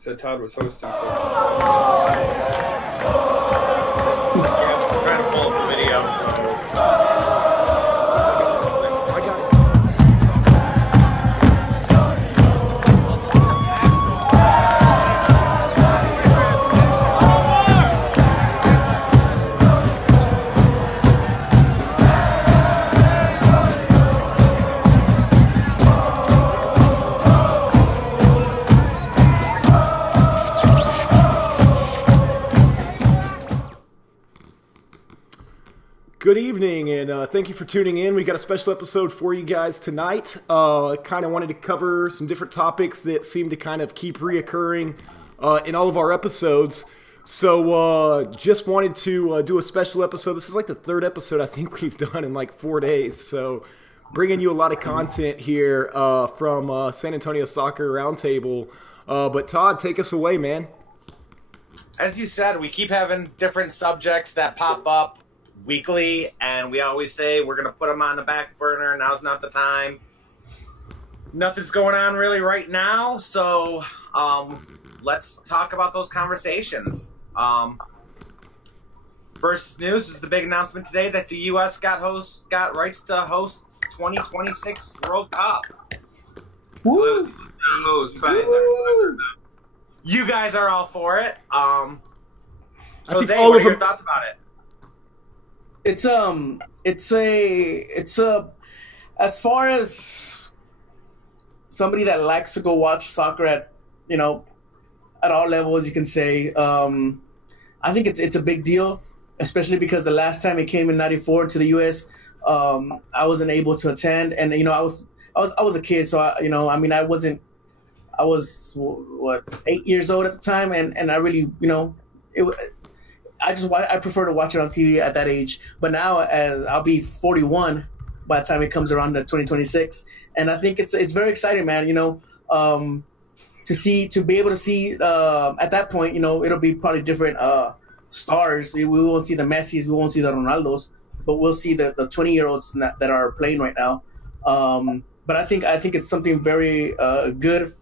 said Todd was hosting. So. Yeah, I'm trying to pull up the video. I got it. Good evening, and thank you for tuning in. We got a special episode for you guys tonight. Kind of wanted to cover some different topics that seem to kind of keep reoccurring in all of our episodes. So just wanted to do a special episode. This is like the third episode I think we've done in like 4 days. So bringing you a lot of content here from San Antonio Soccer Roundtable. But Todd, take us away, man. As you said, we keep having different subjects that pop up weekly, and we always say we're going to put them on the back burner. Now's not the time. Nothing's going on really right now, so let's talk about those conversations. First news is the big announcement today that the U.S. got rights to host 2026 World Cup. Woo! You guys are all for it. I Jose, think all what of are your them. thoughts about it? It's as far as somebody that likes to go watch soccer at all levels, you can say, I think it's a big deal, especially because the last time it came in '94 to the U.S., I wasn't able to attend, and I was a kid, so I was 8 years old at the time, and I really I prefer to watch it on TV at that age. But now, as I'll be 41 by the time it comes around to 2026, and I think it's very exciting, man. To be able to see at that point, it'll be probably different stars. We won't see the Messis, we won't see the Ronaldos, but we'll see the 20-year-olds that are playing right now. But I think it's something very good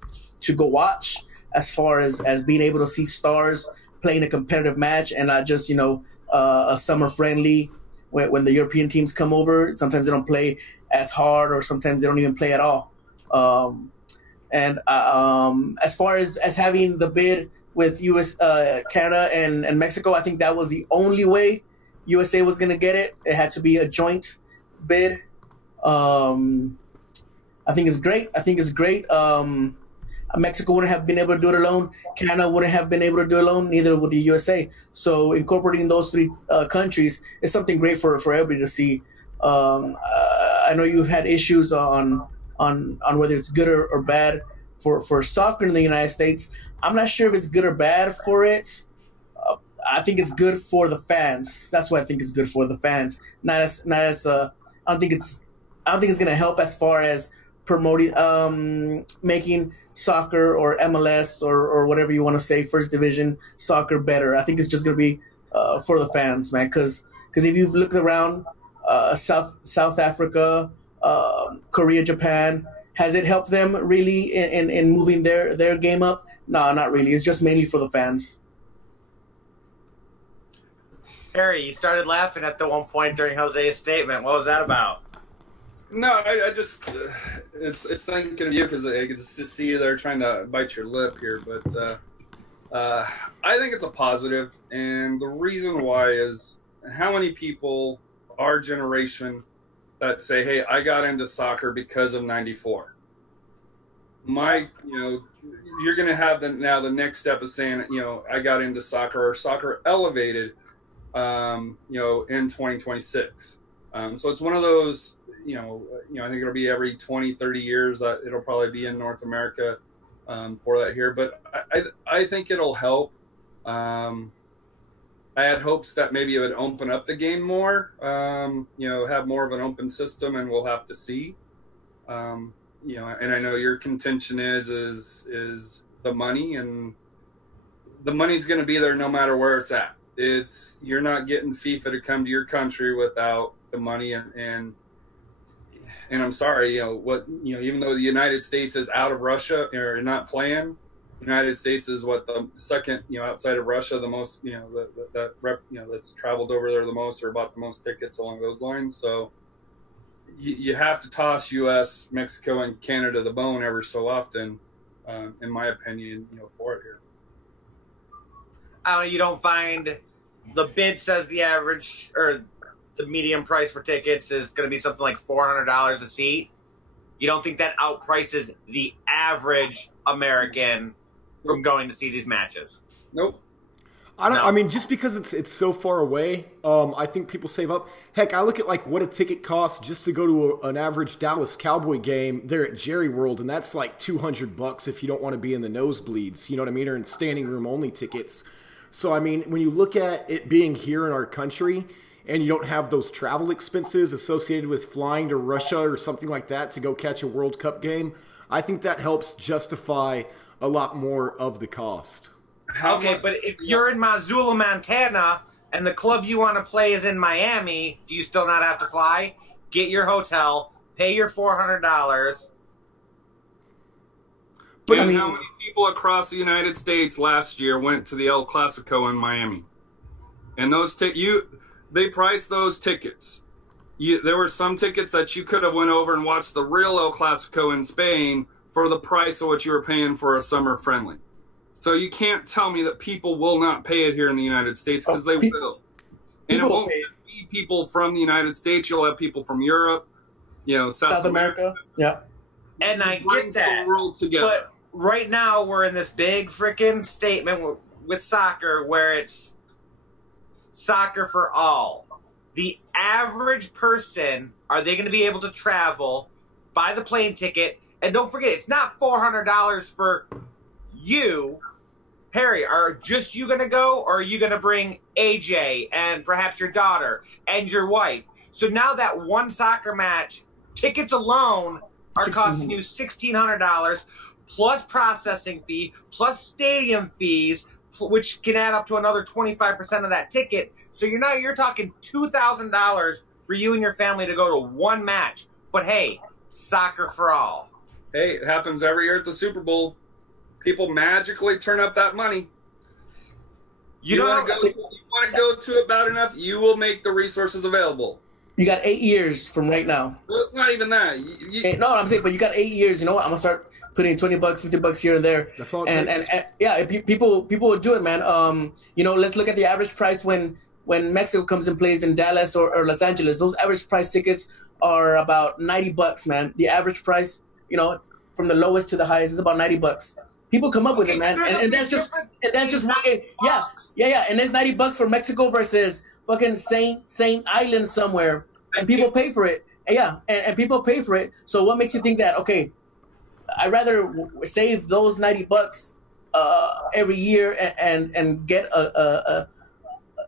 to go watch, as far as being able to see stars playing a competitive match, and not just a summer friendly when the European teams come over. Sometimes they don't play as hard, or sometimes they don't even play at all. And as far as having the bid with US, Canada, and Mexico, I think that was the only way USA was going to get it. It had to be a joint bid. I think it's great. Mexico wouldn't have been able to do it alone. Canada wouldn't have been able to do it alone. Neither would the USA. So incorporating those three countries is something great for everybody to see. I know you've had issues on whether it's good or bad for soccer in the United States. I'm not sure if it's good or bad for it. I think it's good for the fans. That's what I think is good for the fans. Not as I don't think it's going to help as far as promoting, making soccer or MLS or whatever you want to say, first division soccer better. I think it's just going to be for the fans, man. Because if you've looked around, South Africa, Korea, Japan, has it helped them really in moving their game up? No, not really. It's just mainly for the fans. Harry, you started laughing at the one point during Jose's statement. What was that about? No, I just it's thinking of you because I could just see you there trying to bite your lip here, but I think it's a positive, and the reason why is how many people our generation that say, "Hey, I got into soccer because of '94." You're going to have the next step of saying, I got into soccer, or soccer elevated, in 2026. So it's one of those. I think it'll be every 20, 30 years. It'll probably be in North America for that here. But I think it'll help. I had hopes that maybe it would open up the game more, have more of an open system, and we'll have to see. And I know your contention is the money, and the money's going to be there no matter where it's at. You're not getting FIFA to come to your country without the money, and I'm sorry, even though the United States is out of Russia or not playing, United States is what the second, outside of Russia, the most, that's traveled over there the most, or bought the most tickets along those lines. So you have to toss U.S., Mexico, and Canada the bone every so often, in my opinion, for it here. You don't find the bid says the average or the median price for tickets is going to be something like $400 a seat. You don't think that outprices the average American from going to see these matches? Nope. I mean, just because it's so far away, I think people save up. Heck, I look at like what a ticket costs just to go to an average Dallas Cowboy game there at Jerry World, and that's like $200 if you don't want to be in the nosebleeds. You know what I mean? Or in standing room only tickets. So I mean, when you look at it being here in our country, and you don't have those travel expenses associated with flying to Russia or something like that to go catch a World Cup game, I think that helps justify a lot more of the cost. Okay, but if you're in Missoula, Montana, and the club you want to play is in Miami, do you still not have to fly? Get your hotel, pay your $400. But how many people across the United States last year went to the El Clasico in Miami? And those they priced those tickets. There were some tickets that you could have went over and watched the real El Clasico in Spain for the price of what you were paying for a summer friendly. So you can't tell me that people will not pay it here in the United States, because they will. And it won't be people from the United States. You'll have people from Europe, South America. Yeah. And I get that. The world together. But right now we're in this big freaking statement with soccer where it's soccer for all. The average person, are they going to be able to travel, buy the plane ticket? And don't forget, it's not $400 for you. Harry, are just you going to go, or are you going to bring AJ and perhaps your daughter and your wife? So now that one soccer match, tickets alone are costing you $1,600 plus processing fee, plus stadium fees, which can add up to another 25% of that ticket. So you're talking $2,000 for you and your family to go to one match. But hey, soccer for all. Hey, it happens every year at the Super Bowl. People magically turn up that money. You want to go to it bad enough, you will make the resources available. You got 8 years from right now. Well, it's not even that. No, I'm saying, but you got 8 years. You know what? I'm gonna start putting $20, $50 here and there. That's all it takes. And yeah, people would do it, man. Let's look at the average price when Mexico comes and plays in Dallas or Los Angeles. Those average price tickets are about $90, man. The average price, from the lowest to the highest, is about $90. People come up with it, man, and that's just one game. Yeah, and it's $90 for Mexico versus fucking Saint Island somewhere, and people pay for it. And people pay for it. So what makes you think that? Okay, I'd rather save those $90 every year and get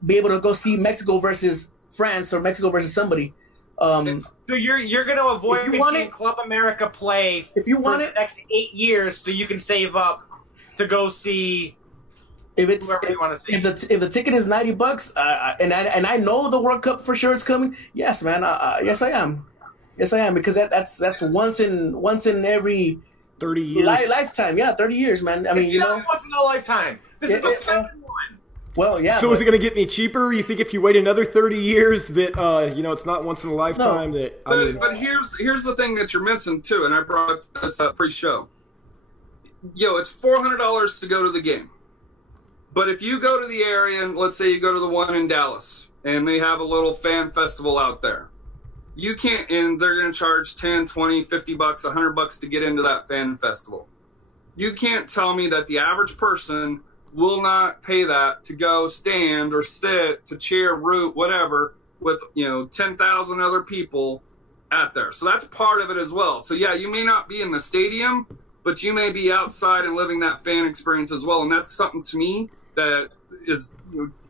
be able to go see Mexico versus France or Mexico versus somebody. So you're going to avoid seeing Club America play if you want for the next 8 years, so you can save up to go see whoever you want to see. If the ticket is $90, and I know the World Cup for sure is coming. Yes, man. Yes, I am. Yes, I am, because that's once in every 30 years lifetime. Yeah, 30 years, man. I mean, it's not once in a lifetime. This is the second one. Well, yeah. So is it going to get any cheaper? You think if you wait another 30 years that it's not once in a lifetime? No. But here's the thing that you're missing too, and I brought this up pre-show. It's $400 to go to the game, but if you go to the area and let's say you go to the one in Dallas and they have a little fan festival out there, you can't, and they're going to charge $10, $20, $50, $100 to get into that fan festival. You can't tell me that the average person will not pay that to go stand or sit to cheer, root, whatever, with 10,000 other people out there. So that's part of it as well. So yeah, you may not be in the stadium, but you may be outside and living that fan experience as well. And that's something to me that is,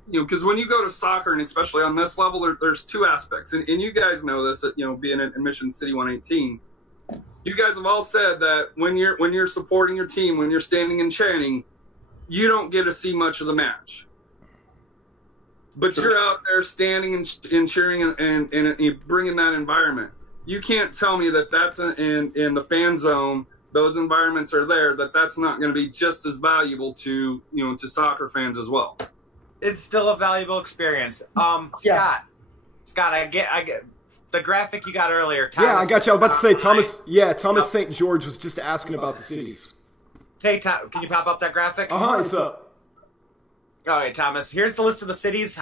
because when you go to soccer, and especially on this level, there's two aspects. And you guys know this, being in Mission City 118, you guys have all said that when you're supporting your team, when you're standing and chanting, you don't get to see much of the match. But you're out there standing and cheering and bringing that environment. You can't tell me that that's in the fan zone those environments are there, that's not going to be just as valuable to to soccer fans as well. It's still a valuable experience. Yeah. Scott, I get the graphic you got earlier. Thomas, Yeah, I got you. I was about to say Thomas. Yeah, Thomas Yep. St. George was just asking about the cities. Hey, can you pop up that graphic? It's up. All right, Thomas. Here's the list of the cities.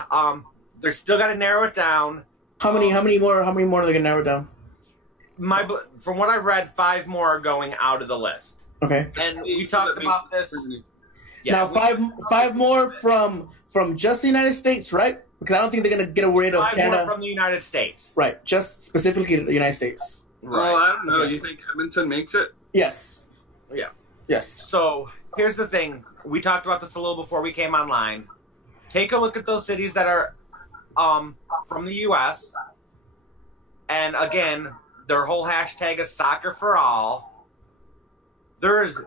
They're still got to narrow it down. How many more are they gonna narrow down? From what I've read, 5 more are going out of the list. Okay. And we talked about this. Yeah, Now five more from just the United States, right? Because I don't think they're gonna get rid of 5 Canada. more from the United States. Right, just specifically the United States. Well, I don't know. Okay. You think Edmonton makes it? Yes. Yeah. Yes. So here's the thing. We talked about this a little before we came online. Take a look at those cities that are from the U.S. And again, their whole hashtag is soccer for all. There's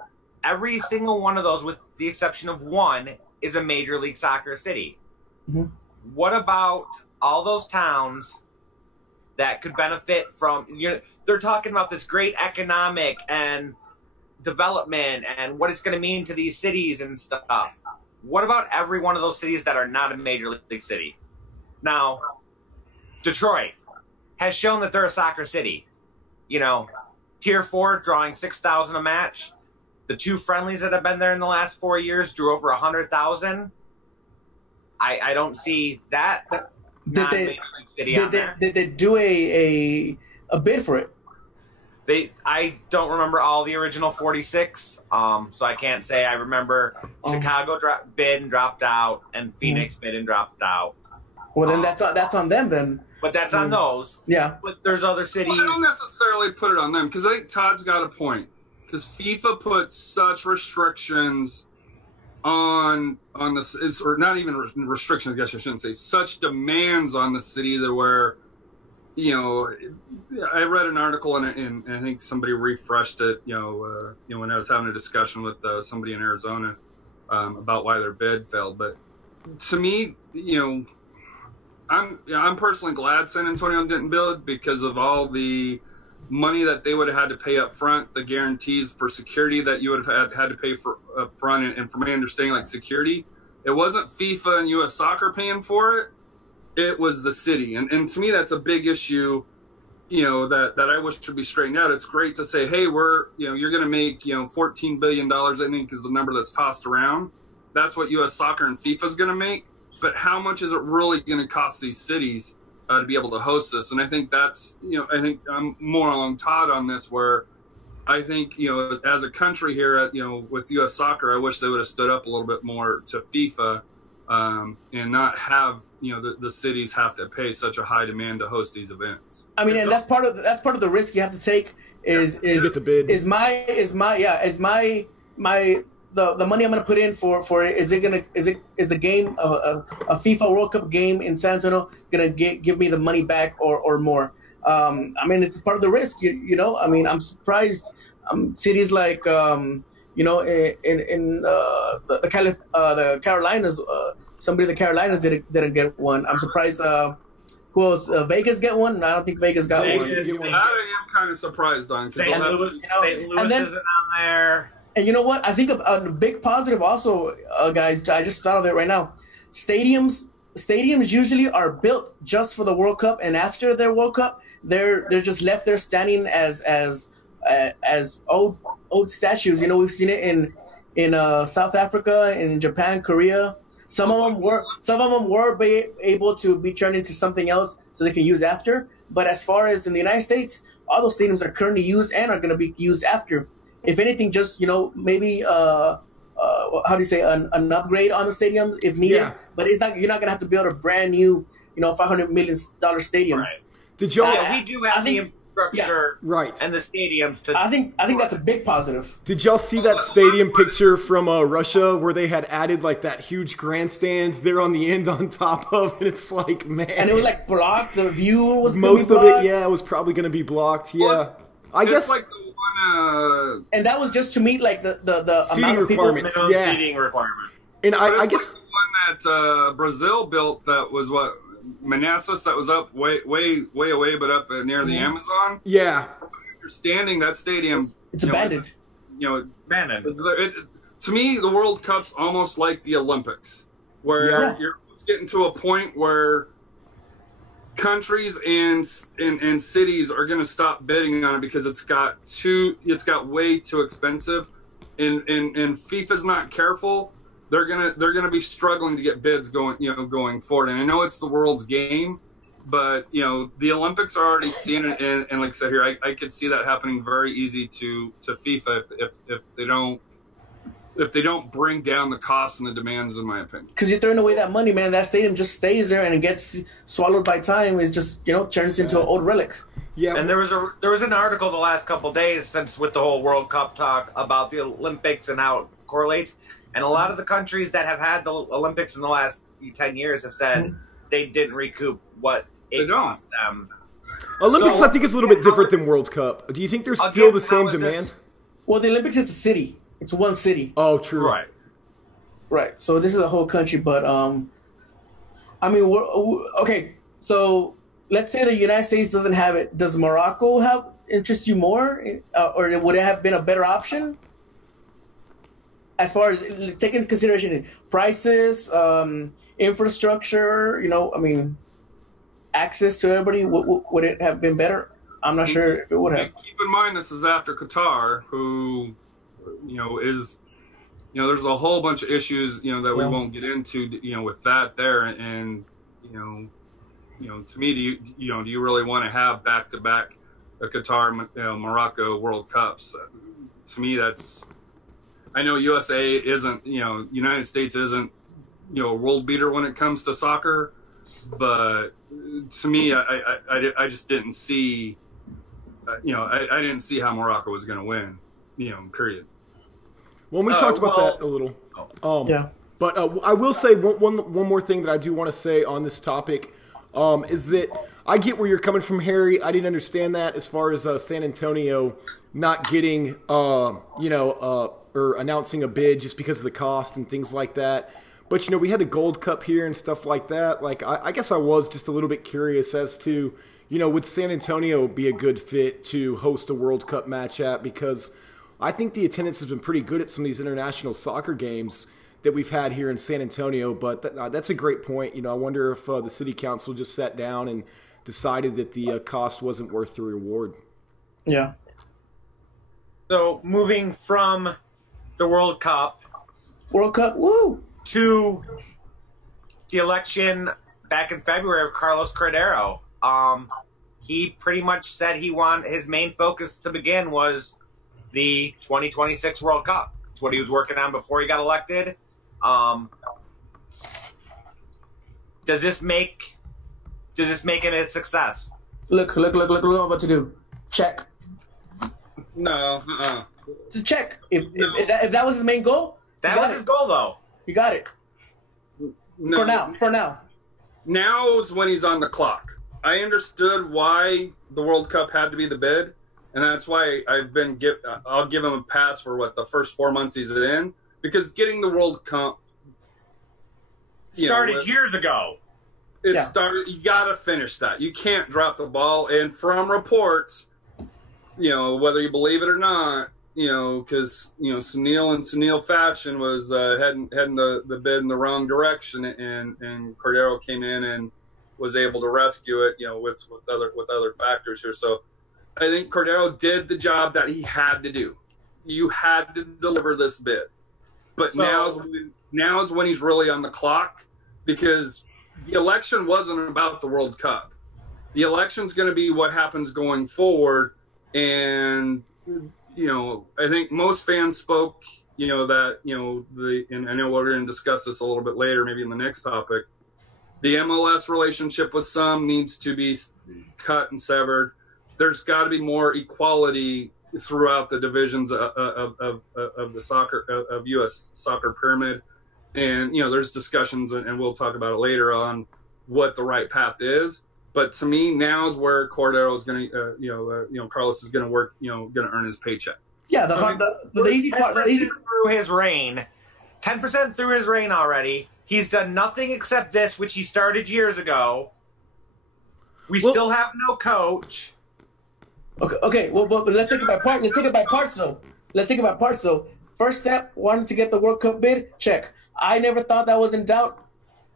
every single one of those, with the exception of one, is a Major League Soccer city. Mm-hmm. What about all those towns that could benefit from, they're talking about this great economic and development and what it's going to mean to these cities and stuff. What about every one of those cities that are not a Major League city? Now, Detroit has shown that they're a soccer city. Tier 4 drawing 6,000 a match. The 2 friendlies that have been there in the last 4 years drew over 100,000. I don't see that. Did they do a bid for it? I don't remember all the original 46, so I can't say. I remember Chicago bid and dropped out, and Phoenix bid and dropped out. Well, then that's on them then. But that's on those. Yeah. But there's other cities. Well, I don't necessarily put it on them, because I think Todd's got a point. Because FIFA puts such restrictions on this, or not even restrictions, I guess I shouldn't say, such demands on the city that where, I read an article and I think somebody refreshed it, when I was having a discussion with somebody in Arizona about why their bid failed. But to me, I'm personally glad San Antonio didn't build, because of all the money that they would have had to pay up front, the guarantees for security that you would have had to pay for up front, and from my understanding, like security, it wasn't FIFA and U.S. Soccer paying for it. It was the city. And to me, that's a big issue, that I wish should be straightened out. It's great to say, hey, you're going to make, $14 billion, I think is the number that's tossed around. That's what U.S. Soccer and FIFA is going to make. But how much is it really going to cost these cities to be able to host this? And I think that's, I think I'm more along Todd on this, where I think, as a country here at, with U.S. Soccer, I wish they would have stood up a little bit more to FIFA, and not have, the cities have to pay such a high demand to host these events. I mean, and that's part of the risk you have to take is to get the bid. Is the money I'm going to put in for it, is a game, a FIFA World Cup game in San Antonio going to give me the money back or more? I mean, it's part of the risk, I mean, I'm surprised cities like, in the Carolinas, somebody in the Carolinas didn't get one. I'm surprised. Who else? Vegas get one? I don't think Vegas got one. I am kind of surprised on. St. Louis isn't on there. And you know what? I think a big positive also, guys, I just thought of it right now. Stadiums usually are built just for the World Cup, and after their World Cup, they're just left there standing as old statues. We've seen it in South Africa, in Japan, Korea. Some of them were able to be turned into something else so they can use after. But as far as in the United States, all those stadiums are currently used and are going to be used after. If anything, just maybe how do you say, an upgrade on the stadiums if needed. Yeah. But you're not going to have to build a brand new $500 million stadium. Right. Did y'all? We do have the infrastructure, right, and the stadiums to. I think that's a big positive. Did y'all see that stadium picture from Russia where they had added like that huge grandstands there on the end on top of, and it's like, man, and it was like blocked. The view was most of it. Yeah, it was probably going to be blocked. Yeah, well, I guess. Like the one, and that was just to meet like the seating amount of requirements. people. Yeah, seating requirement. And I guess like the one that Brazil built, that was what, Manassas, that was up way away, but up near the Amazon. Yeah. Understanding that stadium, It's abandoned. Man, to me, the World Cup's almost like the Olympics, where you're getting to a point where countries and cities are going to stop bidding on it because it's got way too expensive, and FIFA's not careful. They're gonna be struggling to get bids going forward. And I know it's the world's game, but the Olympics are already seeing it, and like I said here, I could see that happening very easy to FIFA if they don't bring down the costs and the demands, in my opinion. Because you're throwing away that money, man. That stadium just stays there and it gets swallowed by time. It just turns into an old relic. Yeah, and there was an article the last couple of days since with the whole World Cup talk about the Olympics and how it correlates. And a lot of the countries that have had the Olympics in the last 10 years have said they didn't recoup what it cost them. Olympics, I think, is a little bit different than World Cup. Do you think there's still the same demand? Well, the Olympics is a city. It's one city. Oh, true. Right. So this is a whole country, but okay. So let's say the United States doesn't have it. Does Morocco interest you more, or would it have been a better option? As far as taking into consideration prices, infrastructure, access to everybody, would it have been better? I'm not sure if it would have. Keep in mind, this is after Qatar, who, is, there's a whole bunch of issues, that we won't get into, with that there, and to me, do you really want to have back-to-back Qatar, Morocco World Cups? To me, that's. I know USA isn't, United States isn't, a world beater when it comes to soccer, but to me, I just didn't see, I didn't see how Morocco was going to win, period. Well, we talked about that a little. But I will say one more thing that I do want to say on this topic is that I get where you're coming from, Harry. I didn't understand that as far as San Antonio not getting, or announcing a bid just because of the cost and things like that. But, we had the Gold Cup here and stuff like that. Like, I guess I was just a little bit curious as to, would San Antonio be a good fit to host a World Cup match at? Because I think the attendance has been pretty good at some of these international soccer games that we've had here in San Antonio. But that's a great point. I wonder if the city council just sat down and decided that the cost wasn't worth the reward. Yeah. So, moving from the World Cup, woo! To the election back in February of Carlos Cordero. He pretty much said his main focus to begin was the 2026 World Cup. It's what he was working on before he got elected. Does this make him a success? Look what I'm about to do. Check. No. Just check. If that was his main goal, that was his goal, though. You got it. No. For now. Now's when he's on the clock. I understood why the World Cup had to be the bid, and that's why I'll give him a pass for the first 4 months he's in, because getting the World Cup started years ago. It started. You got to finish that. You can't drop the ball. And from reports, whether you believe it or not, because Sunil fashion was heading the bid in the wrong direction, and Cordero came in and was able to rescue it, with other factors here. So I think Cordero did the job that he had to do. You had to deliver this bid, but now's when he's really on the clock, because the election wasn't about the World Cup. The election's going to be what happens going forward, and I think most fans spoke, that, and I know we're going to discuss this a little bit later, maybe in the next topic. The MLS relationship with some needs to be cut and severed. There's got to be more equality throughout the divisions of the soccer, of U.S. soccer pyramid. And, there's discussions, and we'll talk about it later, on what the right path is. But to me, now is where Cordero is going to, Carlos is going to work, going to earn his paycheck. Yeah, the easy part. Through his reign, 10% through his reign already. He's done nothing except this, which he started years ago. We still have no coach. Okay. Well, but let's take it by parts. Let's take it by parts, though. let's think about parts though. First step, wanted to get the World Cup bid, check. I never thought that was in doubt.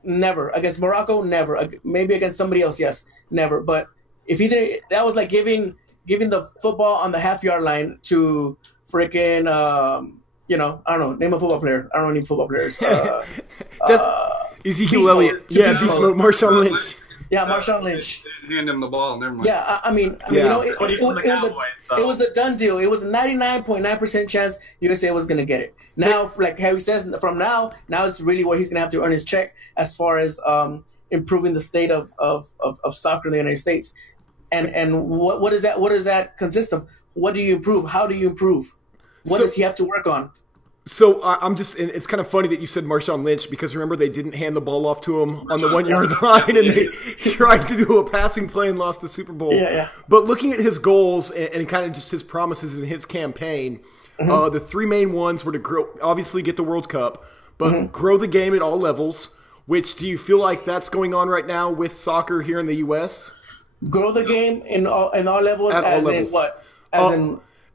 Never. Against Morocco, never. Maybe against somebody else, yes. Never. But if he did, that was like giving the football on the half-yard line to freaking, I don't know, name a football player. I don't know any football players. Ezekiel Elliott. Yeah, Beast Mode. Marshawn Lynch. Yeah, Marshawn Lynch. Hand him the ball. Never mind. Yeah, I mean, it was a done deal. It was a 99.9% chance USA was going to get it. Now, like Harry says, from now it's really where he's going to have to earn his check as far as improving the state of soccer in the United States. And what does that consist of? What do you improve? How do you improve? What does he have to work on? So it's kind of funny that you said Marshawn Lynch, because remember they didn't hand the ball off to him on the 1 yard line, and they tried to do a passing play and lost the Super Bowl. Yeah. But looking at his goals and kind of just his promises in his campaign, the three main ones were to obviously get the World Cup, but grow the game at all levels. Which, do you feel like that's going on right now with soccer here in the U.S.? Grow the game in all levels. At all levels. In what?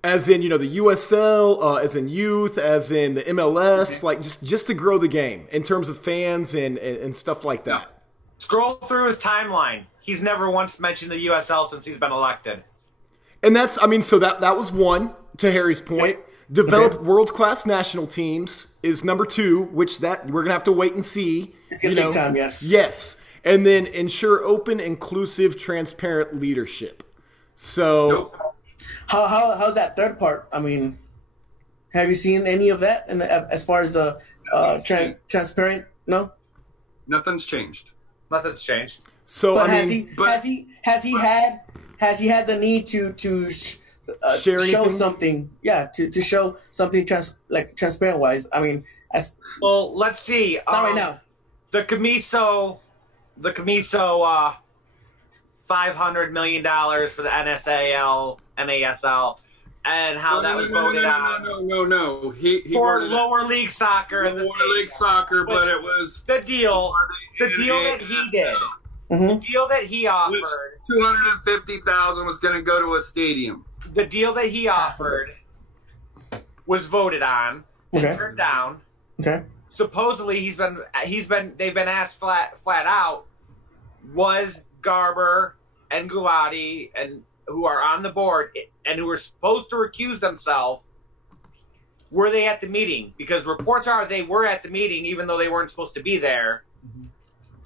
As in, the USL, as in youth, as in the MLS, like just to grow the game in terms of fans and stuff like that. Scroll through his timeline. He's never once mentioned the USL since he's been elected. And so that was one, to Harry's point. Develop world-class national teams is number two, which that we're going to have to wait and see. It's going to take time, yes. Yes. And then ensure open, inclusive, transparent leadership. So... How's that third part? I mean, have you seen any of that as far as the transparent? No, nothing's changed. Nothing's changed. So but has he had the need to show something? Yeah, to show something transparent wise. I mean, well, let's see. Not right now. The Camiso, $500 million for the NASL, and how that was voted on. No. He for lower league soccer in the lower league soccer, but it was the deal that he did. The deal that he offered, $250,000 was going to go to a stadium. The deal that he offered was voted on and turned down. Okay. Supposedly they've been asked flat out, was Garber and Gulati and who are on the board and who are supposed to recuse themselves, were they at the meeting? Because reports are they were at the meeting even though they weren't supposed to be there,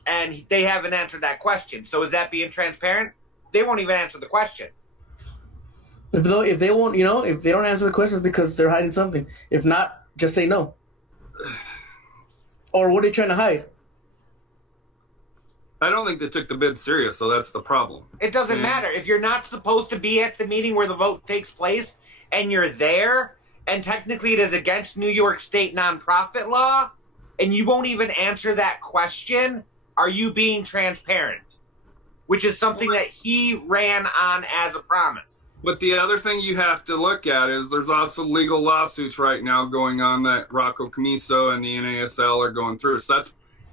and they haven't answered that question. So is that being transparent? They won't even answer the question. If they won't, if they don't answer the questions because they're hiding something. If not, just say no. Or what are they trying to hide? I don't think they took the bid serious, so that's the problem. It doesn't matter. If you're not supposed to be at the meeting where the vote takes place and you're there, and technically it is against New York State nonprofit law, and you won't even answer that question, are you being transparent? Which is something that he ran on as a promise. But the other thing you have to look at is there's also legal lawsuits right now going on that Rocco Camiso and the NASL are going through.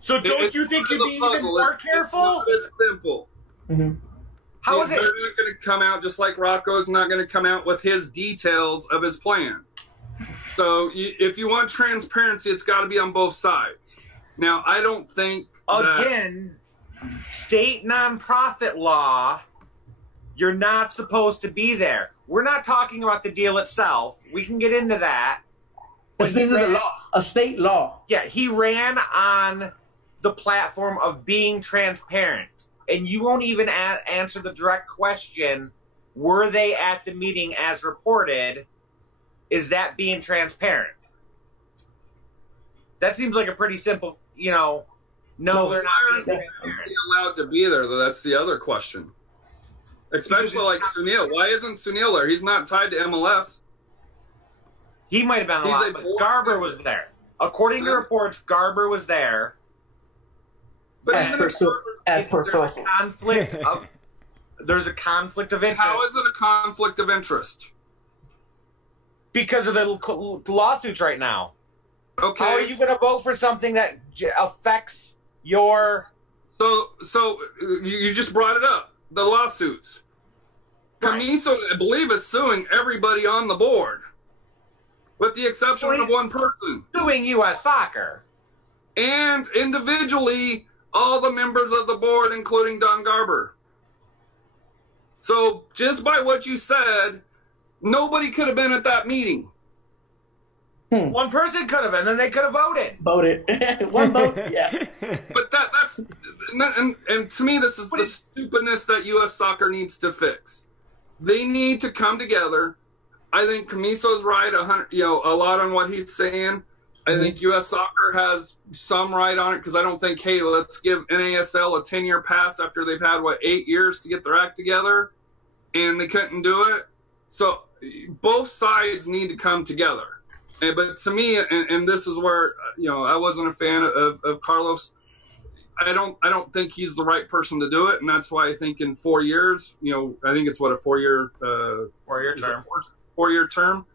So don't you think you're being even more careful? It's simple. How is it? They're not going to come out, just like Rocco's not going to come out with his details of his plan. So if you want transparency, it's got to be on both sides. Now, I don't think state nonprofit law, you're not supposed to be there. We're not talking about the deal itself. We can get into that. This is a law, a state law. Yeah, he ran on the platform of being transparent, and you won't even answer the direct question, were they at the meeting as reported? Is that being transparent? That seems like a pretty simple, no, they're not being transparent. Allowed to be there, though, that's the other question. Especially like Sunil. Why isn't Sunil there? He's not tied to MLS. He might have been allowed, but Garber was there. According to reports, Garber was there. But as per sources. There's a conflict of interest. How is it a conflict of interest? Because of the lawsuits right now. Okay. How are you going to vote for something that affects your... So you just brought it up. The lawsuits. Right. Camiso, I believe, is suing everybody on the board. with the exception of one person. Doing U.S. Soccer. And individually, all the members of the board, including Don Garber. So just by what you said, nobody could have been at that meeting. One person could have, and then they could have voted. Voted. One vote, yes. But that's and to me, this is the stupidness that U.S. Soccer needs to fix. They need to come together. I think Camiso's right, a lot on what he's saying. I think U.S. Soccer has some right on it because I don't think, hey, let's give NASL a 10-year pass after they've had, 8 years to get their act together, and they couldn't do it. So both sides need to come together. But to me, and this is where, I wasn't a fan of Carlos. I don't think he's the right person to do it, and that's why I think in 4 years, I think it's a 4-year 4-year term. 4-year term.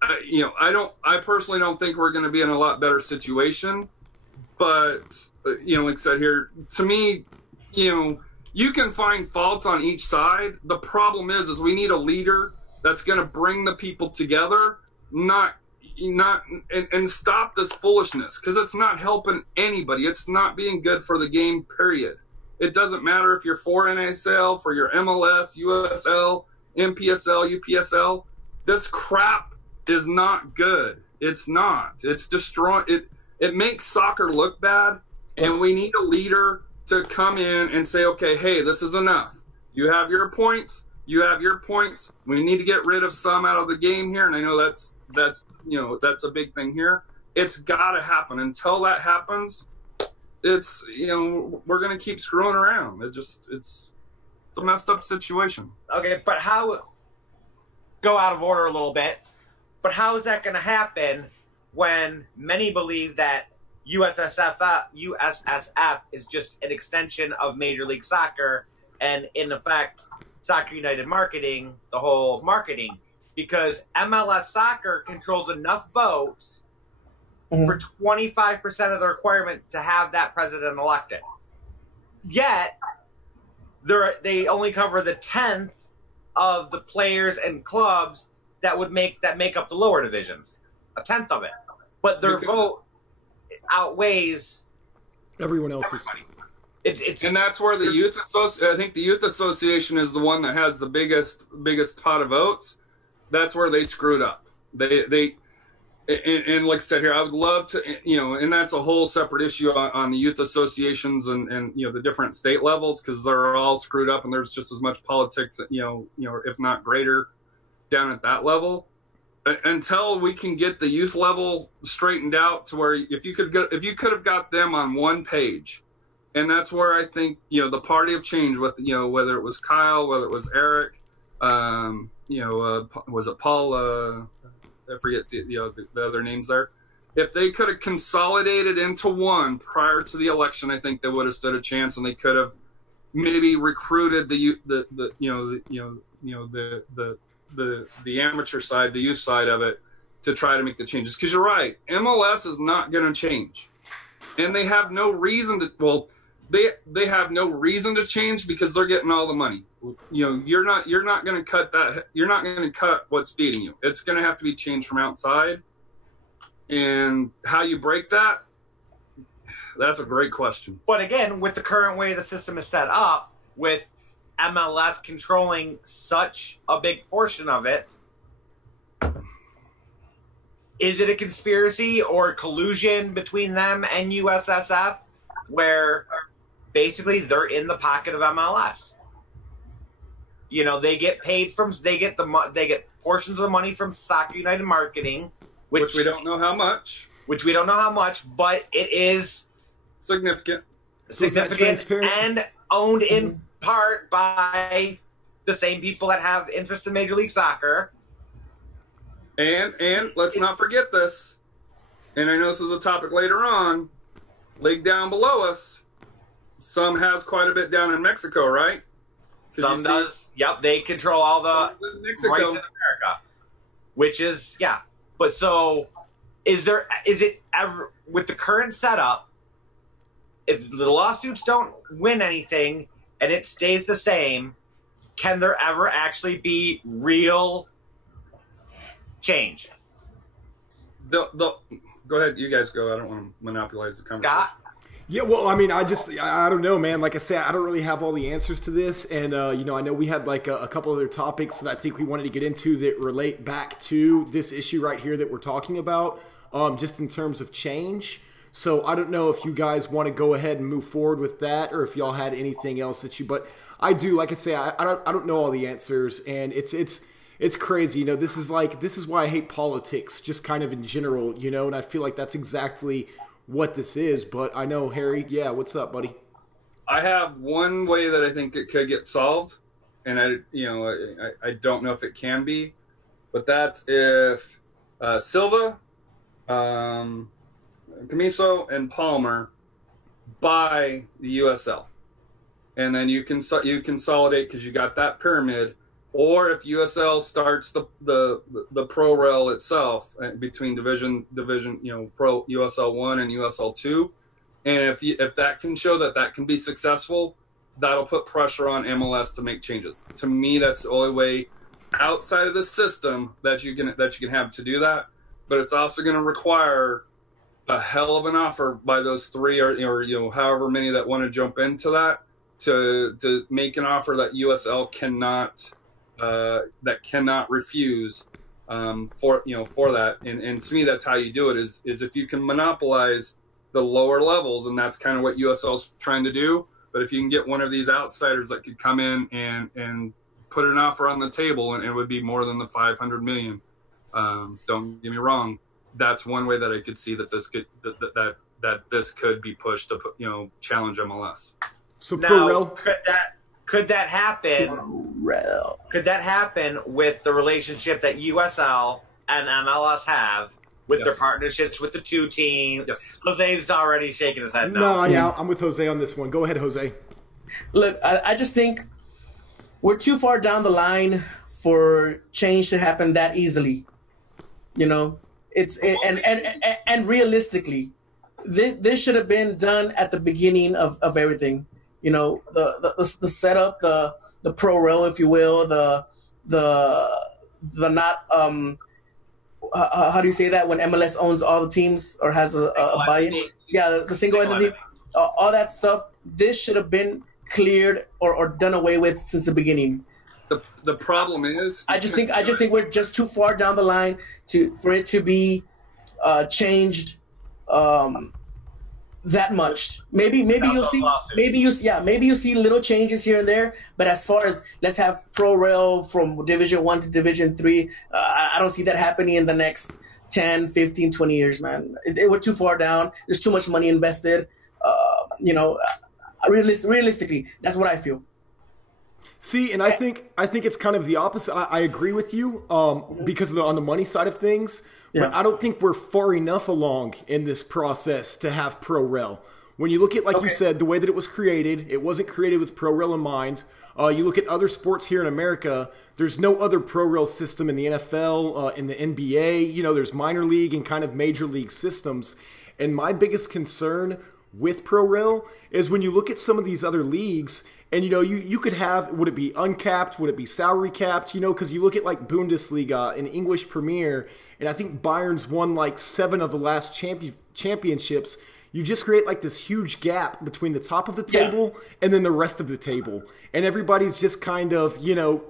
I personally don't think we're going to be in a lot better situation. But like I said here, to me, you can find faults on each side. The problem is we need a leader that's going to bring the people together, not and stop this foolishness, because it's not helping anybody. It's not being good for the game, period. It doesn't matter if you're for NASL, for your MLS, USL, MPSL, UPSL. This crap is not good. It's not. It's destroying it. It makes soccer look bad, and we need a leader to come in and say, okay, hey, this is enough. You have your points. You have your points. We need to get rid of some out of the game here, and I know that's a big thing here. It's got to happen. Until that happens, it's we're going to keep screwing around. It's a messed up situation. Okay, but how? Go out of order a little bit. But how is that going to happen when many believe that USSF is just an extension of Major League Soccer, and in effect, Soccer United Marketing, the whole marketing, because MLS Soccer controls enough votes for 25% of the requirement to have that president elected. Yet, they only cover the 10th of the players and clubs that make up the lower divisions, a 10th of it. But their vote outweighs everyone else's. And that's where the I think the youth association is the one that has the biggest pot of votes. That's where they screwed up. And like I said here, I would love to, and that's a whole separate issue on the youth associations and the different state levels, because they're all screwed up and there's just as much politics, if not greater, down at that level. Until we can get the youth level straightened out to where if you could have got them on one page. And that's where I think, the party of change with, whether it was Kyle, whether it was Eric, was it Paul? I forget the other names there. If they could have consolidated into one prior to the election, I think they would have stood a chance, and they could have maybe recruited the amateur side, the youth side of it, to try to make the changes. Because you're right, MLS is not going to change, and they have no reason to. Well, they have no reason to change because they're getting all the money. You're not going to cut that. You're not going to cut what's feeding you. It's going to have to be changed from outside. And how you break that? That's a great question. But again, with the current way the system is set up, with MLS controlling such a big portion of it, is it a conspiracy or collusion between them and USSF, where basically they're in the pocket of MLS? They get paid they get portions of the money from Soccer United Marketing, which we don't know how much. But it is significant. And owned in part by the same people that have interest in Major League Soccer. And let's not forget this, and I know this is a topic later on, league down below us, some has quite a bit down in Mexico, right? Some does. Yep, they control all the rights in America. Which is, yeah. But so, is it ever, with the current setup, if the lawsuits don't win anything and it stays the same, can there ever actually be real change? Go ahead, you guys go. I don't want to monopolize the conversation. Scott? Yeah, well, I mean, I don't know, man. Like I said, I don't really have all the answers to this, and I know we had like a couple other topics that I think we wanted to get into that relate back to this issue right here that we're talking about, just in terms of change. So I don't know if you guys want to go ahead and move forward with that, or if y'all had anything else that you. But I do, like I say, I don't know all the answers, and it's crazy. This is why I hate politics, just kind of in general, and I feel like that's exactly what this is. But I know, Harry, yeah, what's up, buddy? I have one way that I think it could get solved, and I don't know if it can be, but that's if Silva, Camiso, and Palmer buy the USL, and then you consolidate because you got that pyramid. Or if USL starts the pro rel itself between division, pro USL 1 and USL 2, and if that can show that can be successful, that'll put pressure on MLS to make changes. To me, that's the only way outside of the system that you can have to do that. But it's also going to require a hell of an offer by those three or however many that want to jump into that to make an offer that USL cannot refuse for that. And to me, that's how you do it is if you can monopolize the lower levels, and that's kind of what USL's trying to do. But if you can get one of these outsiders that could come in and put an offer on the table, and it would be more than the 500 million. Don't get me wrong. That's one way that I could see that this could this could be pushed to challenge MLS. So now, could that happen? Could that happen with the relationship that USL and MLS have with their partnerships with the two teams? Yes. Jose's already shaking his head. No, yeah, I'm with Jose on this one. Go ahead, Jose. Look, I just think we're too far down the line for change to happen that easily. And realistically, this should have been done at the beginning of everything. The setup, the pro rel, if you will, the not how do you say that when MLS owns all the teams or has a buy-in? Yeah, the single entity, all that stuff. This should have been cleared or done away with since the beginning. The problem is, I just think we're just too far down the line for it to be changed that much. Maybe you'll see little changes here and there, but as far as let's have pro rel from Division 1 to Division 3, I don't see that happening in the next 10, 15, 20 years, man. We're too far down. There's too much money invested. Realistically, that's what I feel. See, and I think it's kind of the opposite. I agree with you because on the money side of things, but I don't think we're far enough along in this process to have pro rel. When you look at, like you said, the way that it was created, it wasn't created with pro rel in mind. You look at other sports here in America, there's no other pro rel system in the NFL, in the NBA. There's minor league and kind of major league systems. And my biggest concern with pro rel is when you look at some of these other leagues, and you could have, would it be uncapped, would it be salary capped, because you look at like Bundesliga and English Premier, and I think Bayern's won like 7 of the last championships. You just create like this huge gap between the top of the table and then the rest of the table, and everybody's just kind of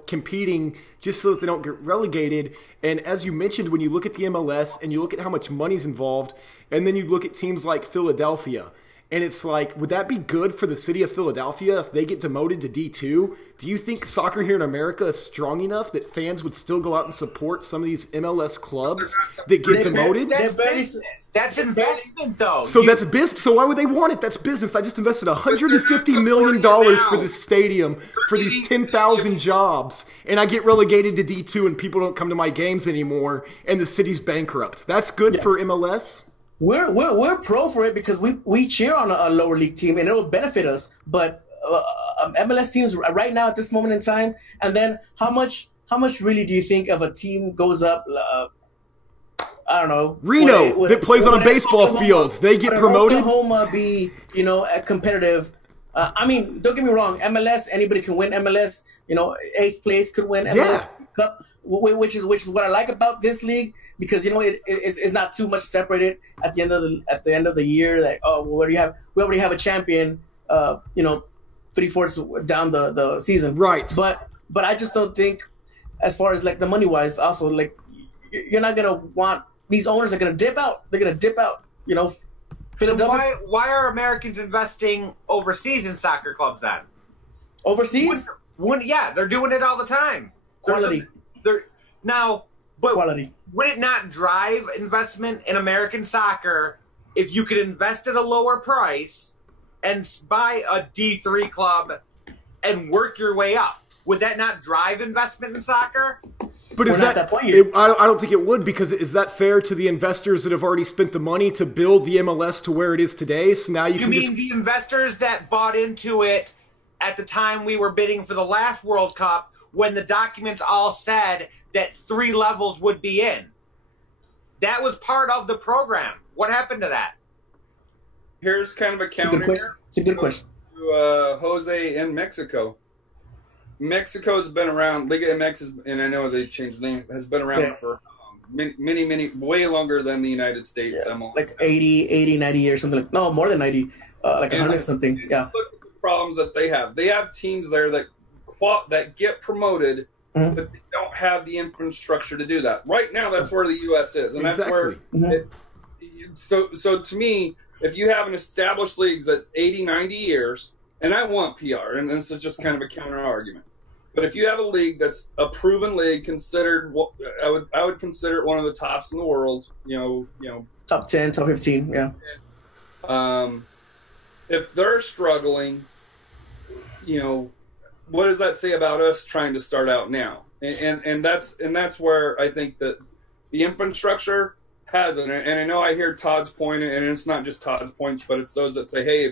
competing just so that they don't get relegated. And as you mentioned, when you look at the MLS and you look at how much money's involved, and then you look at teams like Philadelphia, and it's like, would that be good for the city of Philadelphia if they get demoted to D2? Do you think soccer here in America is strong enough that fans would still go out and support some of these MLS clubs that get demoted? That's business. That's investment, though. So that's business. So why would they want it? That's business. I just invested $150 million for this stadium, for these 10,000 jobs, and I get relegated to D2 and people don't come to my games anymore, and the city's bankrupt. That's good for MLS? We're pro for it because we cheer on a lower league team and it will benefit us. But MLS teams right now at this moment in time, and then how much really do you think of a team goes up? I don't know. Reno that plays on a baseball field. They get promoted. Oklahoma be competitive. I mean, don't get me wrong. MLS, anybody can win MLS. 8th place could win MLS Cup. which is what I like about this league, because it's not too much separated at the end of the year. Like, oh, well, we already have a champion. 3/4 down the season, right? But I just don't think, as far as like the money wise, also like you're not gonna want, these owners are gonna dip out. They're gonna dip out. Philadelphia. Why are Americans investing overseas in soccer clubs then? Overseas? Yeah, they're doing it all the time. Quality. Quality. Would it not drive investment in American soccer if you could invest at a lower price and buy a D3 club and work your way up? Would that not drive investment in soccer? But is that I don't think it would, because is that fair to the investors that have already spent the money to build the MLS to where it is today? So now you mean the investors that bought into it at the time we were bidding for the last World Cup, when the documents all said that 3 levels would be in? That was part of the program. What happened to that? Here's kind of a counter. It's a good question. To Jose in Mexico. Mexico's been around. Liga MX, and I know they changed the name, has been around for many, way longer than the United States. Yeah. Like 80, 90 years, something like, no, more than 90, like 100 something. Yeah. Look at the problems that they have. They have teams there that get promoted, but they don't have the infrastructure to do that. Right now, that's where the U.S. is, and that's where. So to me, if you have an established league that's 80, 90 years, and I want PR, and this is just kind of a counter argument, but if you have a league that's a proven league, considered, I would consider it one of the tops in the world. Top 10, top 15, yeah. If they're struggling, what does that say about us trying to start out now? And that's where I think that the infrastructure has it. And I know I hear Todd's point, and it's not just Todd's points, but it's those that say, hey,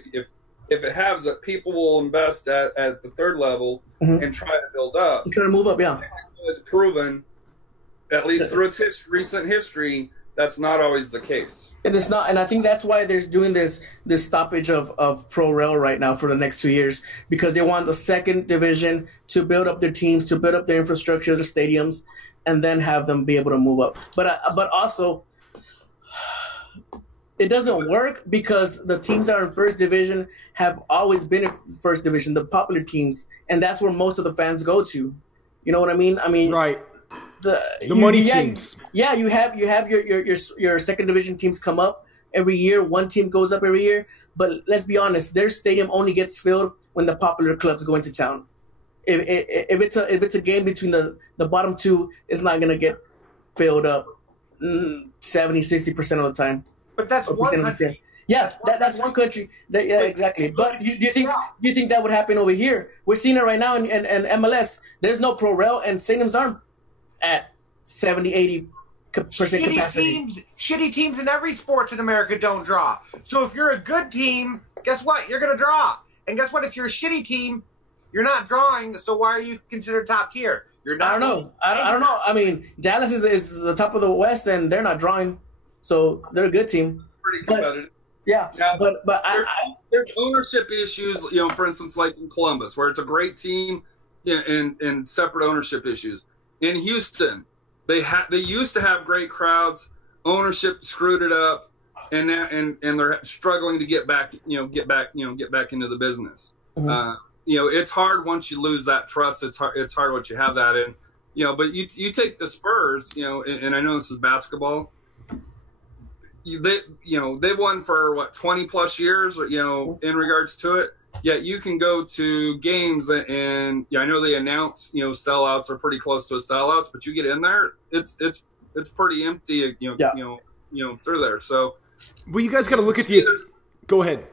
if it has it, people will invest at the third level and try to build up. Try to move up, yeah. It's proven, at least through its recent history, that's not always the case. It is not, and I think that's why they're doing this stoppage of Pro Rel right now for the next 2 years, because they want the second division to build up their teams, to build up their infrastructure, the stadiums, and then have them be able to move up. But also, it doesn't work because the teams that are in first division have always been in first division, the popular teams, and that's where most of the fans go to. You know what I mean? Right. The money teams. Yeah, you have your second division teams come up every year. One team goes up every year, but let's be honest, their stadium only gets filled when the popular clubs go into town. If it's a game between the bottom two, it's not gonna get filled up 70-60% of the time. But that's one country. Yeah, that's one country. Exactly. But do you think that would happen over here? We're seeing it right now in MLS. There's no Pro Rel, and stadiums aren't at 70-80% capacity. Shitty teams in every sports in America don't draw. So if you're a good team, guess what? You're going to draw. And guess what? If you're a shitty team, you're not drawing. So why are you considered top tier? You're not. I don't know. I don't know. I mean, Dallas is the top of the West, and they're not drawing. So they're a good team. Pretty competitive. Yeah, but there's ownership issues. For instance, like in Columbus, where it's a great team, and separate ownership issues. In Houston, they used to have great crowds. Ownership screwed it up, and they're struggling to get back into the business. It's hard once you lose that trust. It's hard once you have that, and but you take the Spurs, and I know this is basketball. They've won for 20 plus years, in regards to it. Yet you can go to games and I know they announce, sellouts are pretty close to a sellouts, but you get in there, it's pretty empty, through there. So, well, you guys got to look at Go ahead.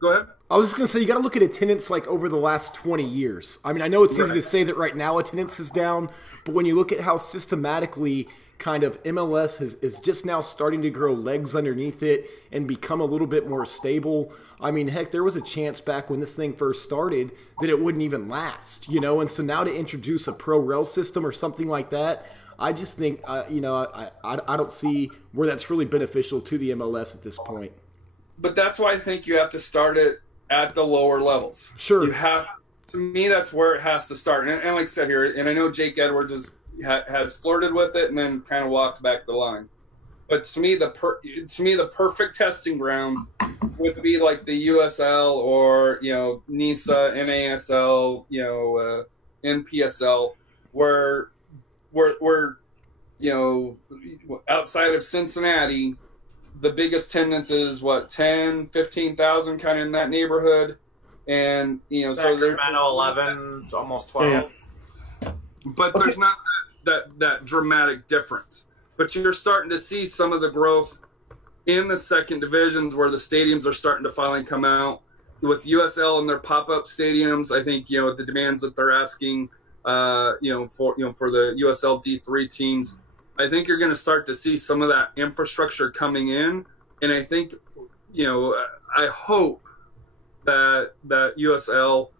Go ahead. I was just going to say, you got to look at attendance like over the last 20 years. I mean, I know it's easy to say that right now attendance is down, but when you look at how systematically kind of MLS is just now starting to grow legs underneath it and become a little bit more stable. I mean, heck, there was a chance back when this thing first started that it wouldn't even last, and so now to introduce a Pro Rel system or something like that, I just think, I don't see where that's really beneficial to the MLS at this point. But that's why I think you have to start it at the lower levels. Sure. You have, to me, that's where it has to start. And like I said here, and I know Jake Edwards is, has flirted with it and then kind of walked back the line. But to me, the perfect testing ground would be like the USL or NISA, NASL, NPSL, where outside of Cincinnati, the biggest attendance is 10, 15,000, kind of in that neighborhood, and so they're 11, almost 12. Yeah. But there's not that dramatic difference. But you're starting to see some of the growth in the second divisions where the stadiums are starting to finally come out. With USL and their pop-up stadiums, I think the demands that they're asking, for the USL D3 teams, I think you're going to start to see some of that infrastructure coming in, and I think, I hope that USL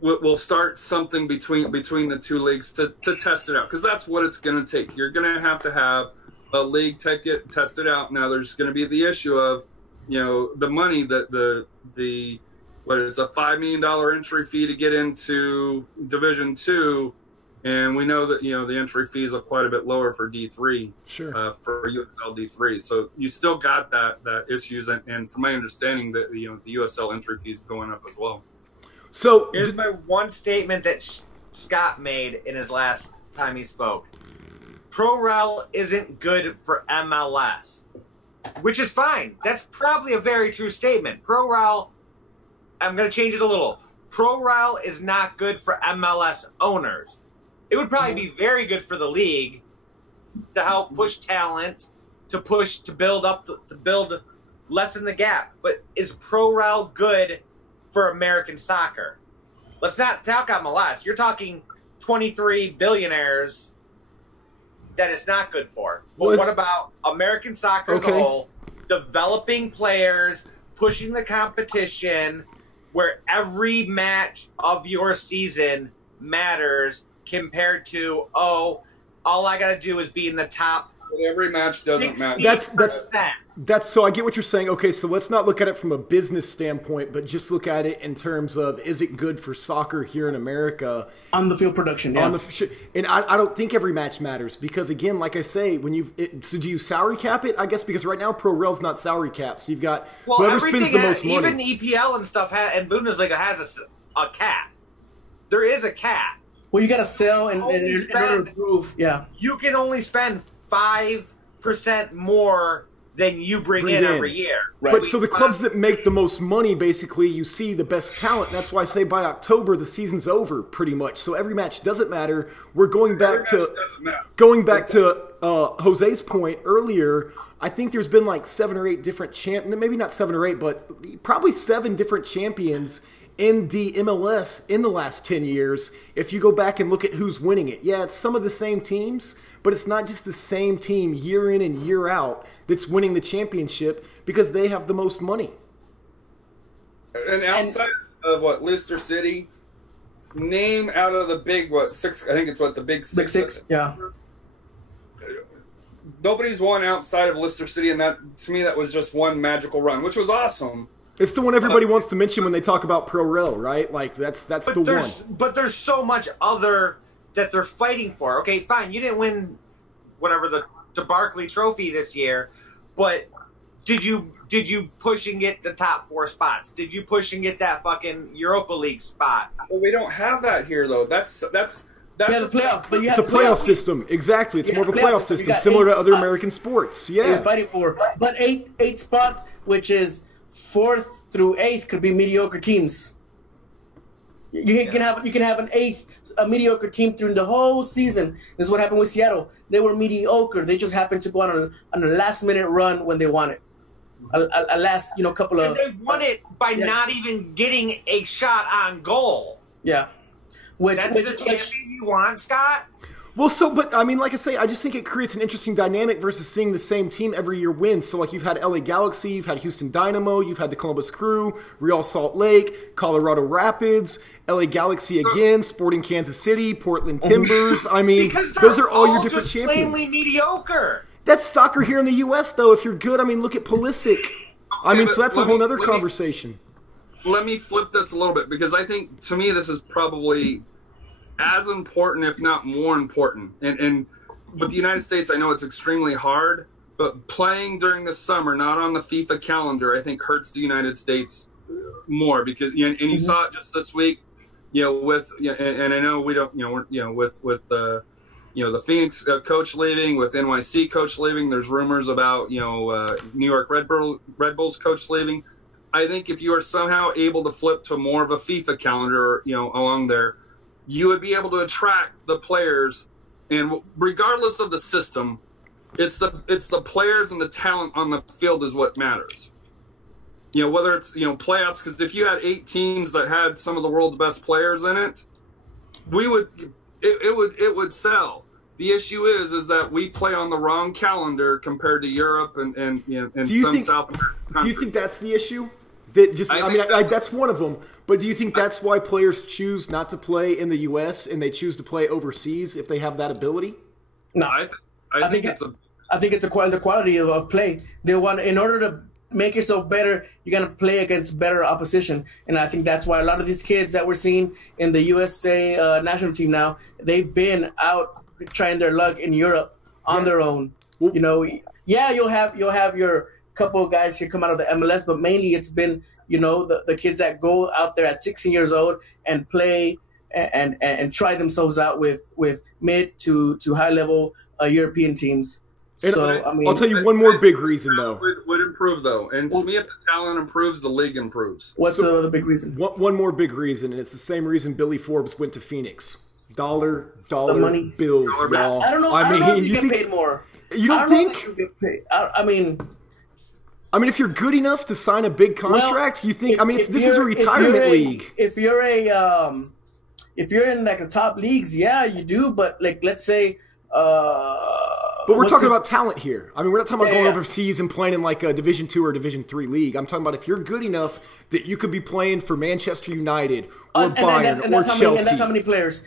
will start something between the two leagues to test it out, because that's what it's going to take. You're going to have a league test it out. Now there's going to be the issue of the money that it's a $5 million entry fee to get into Division 2, and we know that the entry fees are quite a bit lower for D3. Sure. For USL D3, so you still got that issues, and from my understanding that the USL entry fees going up as well. So here's my one statement that Scott made in his last time he spoke. Pro-Rel isn't good for MLS, which is fine. That's probably a very true statement. Pro-Rel, I'm going to change it a little. Pro-Rel is not good for MLS owners. It would probably be very good for the league to help push talent, to build lessen the gap. But is Pro-Rel good for American soccer? Let's not talk MLS. You're talking 23 billionaires that it's not good for. But what about American soccer as a whole? Developing players, pushing the competition, where every match of your season matters compared to, all I got to do is be in the top. Every match doesn't matter. That's so I get what you're saying. Okay, so let's not look at it from a business standpoint, but just look at it in terms of, is it good for soccer here in America? On the field production, yeah. And I don't think every match matters, because again, like I say, so do you salary cap it? I guess because right now Pro-Rel's not salary capped, so you've got whoever spends the most money. Even EPL and stuff and Bundesliga has a cap. There is a cap. Well, you got to sell in order to prove. Yeah, you can only spend 5% more than you bring in every year. Right. But so the clubs that make the most money, basically, you see the best talent. That's why I say by October the season's over, pretty much. So every match doesn't matter. We're going back to Jose's point earlier. I think there's been like 7 or 8 different maybe not 7 or 8, but probably 7 different champions in the MLS in the last 10 years. If you go back and look at who's winning it, it's some of the same teams, but it's not just the same team year in and year out that's winning the championship, because they have the most money. And outside of Leicester City, name out of the big 6. I think it's the big 6. Big 6, yeah. Nobody's won outside of Leicester City, and that, to me, that was just one magical run, which was awesome. It's the one everybody wants to mention when they talk about Pro-Rel, right? Like that's the one. But there's so much other that they're fighting for. Okay, fine, you didn't win whatever the Barkley Trophy this year, but did you push and get the top 4 spots? Did you push and get that fucking Europa League spot? Well, we don't have that here, though. That's playoff, but it's a playoff system. Exactly, it's more of a playoff system, similar to other American sports. Yeah, you're fighting for, but eight spot, which is 4th through 8th, could be mediocre teams. You can have an 8th, a mediocre team through the whole season. This is what happened with Seattle. They were mediocre. They just happened to go on a last minute run when they won it. A last couple of. And they won it by not even getting a shot on goal. Yeah, that's the champion you want, Scott. Well, but I mean, like I say, I just think it creates an interesting dynamic versus seeing the same team every year win. So, like, you've had LA Galaxy, you've had Houston Dynamo, you've had the Columbus Crew, Real Salt Lake, Colorado Rapids, LA Galaxy again, Sporting Kansas City, Portland Timbers. I mean, those are all your different champions. Plainly mediocre. That's soccer here in the U.S., though. If you're good, I mean, look at Pulisic. I mean, so that's a whole other conversation. Let me flip this a little bit, because I think, to me, this is probably as important, if not more important. And with the United States, I know it's extremely hard, but playing during the summer, not on the FIFA calendar, I think hurts the United States more because, and you saw it just this week, with, and I know we don't, with the Phoenix coach leaving, with NYC coach leaving, there's rumors about, New York Red Bulls coach leaving. I think if you are somehow able to flip to more of a FIFA calendar, along there, you would be able to attract the players, and regardless of the system, it's the players and the talent on the field is what matters. Whether it's playoffs, because if you had 8 teams that had some of the world's best players in it, it would sell. The issue is that we play on the wrong calendar compared to Europe and some South American countries. Do you think that's the issue? That's one of them. But do you think that's why players choose not to play in the U.S. and they choose to play overseas if they have that ability? No, I think it's the quality of play. They want, in order to make yourself better, you got to play against better opposition, and I think that's why a lot of these kids that we're seeing in the USA national team now, they've been out trying their luck in Europe on their own. You'll have your couple of guys here come out of the MLS, but mainly it's been the kids that go out there at 16 years old and play and try themselves out with mid to high level European teams. I'll tell you one more big reason, though. Would improve, though. And to me, if the talent improves, the league improves. What's the big reason? One more big reason, and it's the same reason Billy Forbes went to Phoenix. Dollar money. bills, y'all. I don't know. I don't know if you get paid more. You don't think? If you're good enough to sign a big contract, you think? This is a retirement league. If you're in like the top leagues, yeah, you do. But let's say. But we're talking about talent here. We're not talking about going overseas and playing in like a Division II or Division III league. I'm talking about if you're good enough that you could be playing for Manchester United or Bayern or Chelsea. And that's how many players.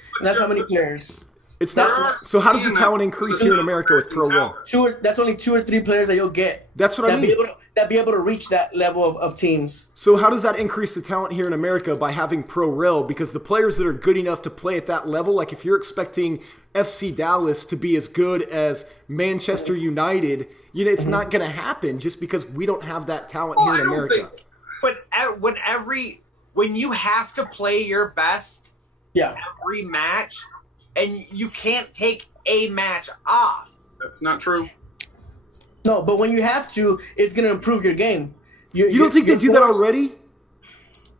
It's not. So how does the talent increase here in America with Pro Rel? That's only 2 or 3 players that you'll get. That's what I mean. That be able to reach that level of teams. So how does that increase the talent here in America by having Pro Rel? Because the players that are good enough to play at that level, like if you're expecting FC Dallas to be as good as Manchester United, it's not going to happen just because we don't have that talent here in America. But when you have to play your best every match, and you can't take a match off. That's not true. No, but when you have to, it's going to improve your game. You don't think they do that already?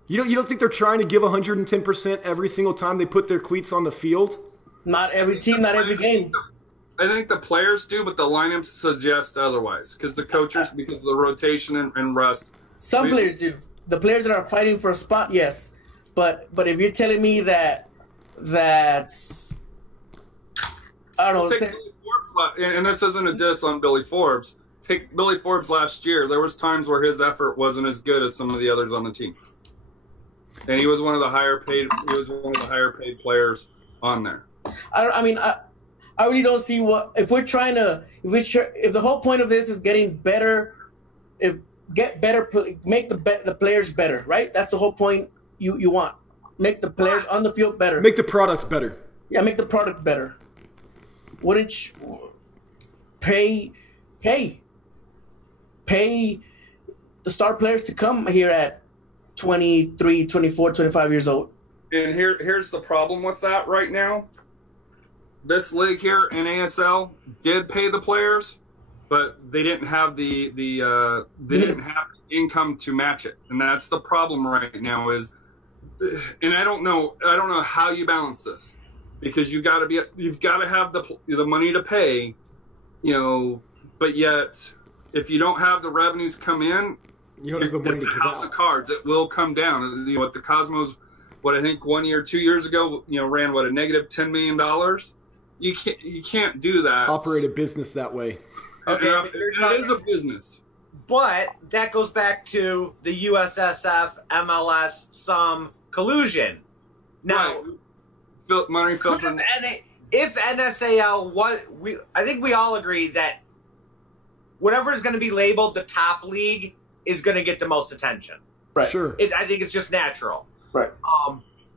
You don't think they're trying to give 110% every single time they put their cleats on the field? Not every team, not every game. I think the players do, but the lineups suggest otherwise because the coaches, because of the rotation and rust. Some players do. The players that are fighting for a spot, yes. But if you're telling me that I don't know. And this isn't a diss on Billy Forbes. Take Billy Forbes last year. There was times where his effort wasn't as good as some of the others on the team, and he was one of the higher paid. He was one of the higher paid players on there. I really don't see if the whole point of this is getting better, make the players better, right? That's the whole point. You want make the players on the field better, make the products better. Yeah, make the product better. Wouldn't you pay the star players to come here at 23, 24, 25 years old? And here's the problem with that right now. This league here, NASL, did pay the players, but they didn't have the income to match it, and that's the problem right now. And I don't know how you balance this. Because you've got to have the money to pay, but yet if you don't have the revenues come in, it's a house of cards. It will come down. What the Cosmos, I think 1 year, 2 years ago, ran a negative $10 million. You can't do that. Operate a business that way. Okay, it is a business. But that goes back to the USSF, MLS, some collusion. Now. Right. Money filter. If NSAL I think we all agree that whatever is going to be labeled the top league is going to get the most attention. Right. Sure. I think it's just natural. Right.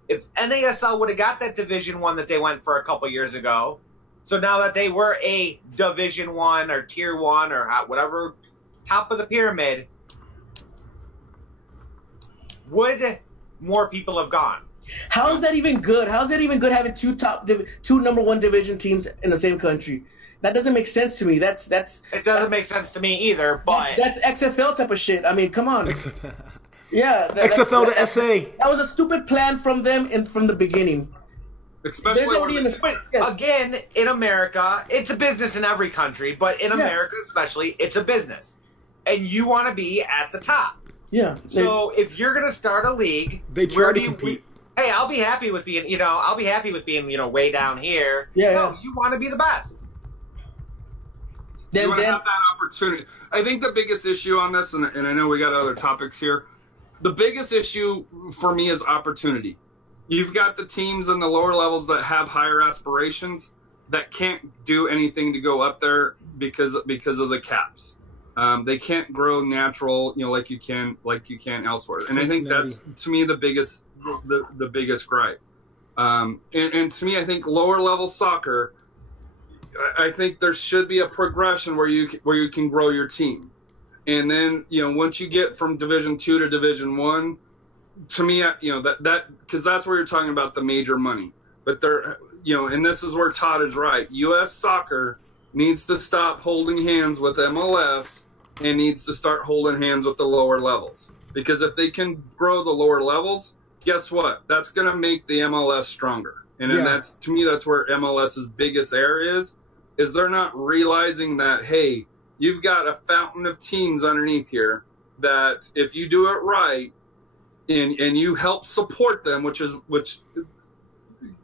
if NASL would have got that Division One that they went for a couple years ago, so now that they were a Division One or Tier One or whatever, top of the pyramid, would more people have gone? How is that even good? How is that even good having two number one division teams in the same country? That doesn't make sense to me. It doesn't make sense to me either. But that's XFL type of shit. I mean, come on. Yeah, XFL to SA. That was a stupid plan from them from the beginning. Especially again, in America, it's a business in every country, but in America especially, it's a business, and you want to be at the top. Yeah. So if you're gonna start a league, they try to compete. Hey, I'll be happy with being, way down here. Yeah. No, you want to be the best. You want to have that opportunity. I think the biggest issue on this, and I know we got other topics here, the biggest issue for me is opportunity. You've got the teams in the lower levels that have higher aspirations that can't do anything to go up there because of the caps. They can't grow natural, like you can elsewhere. And I think that's, to me, the biggest gripe. And to me, I think lower level soccer, I think there should be a progression where you can grow your team. And then, once you get from Division 2 to Division 1, to me, that because that's where you're talking about the major money. But and this is where Todd is right. U.S. soccer needs to stop holding hands with MLS and needs to start holding hands with the lower levels. Because if they can grow the lower levels, guess what? That's going to make the MLS stronger. And that's, to me, that's where MLS's biggest error is they're not realizing that, hey, you've got a fountain of teams underneath here that if you do it right and you help support them, which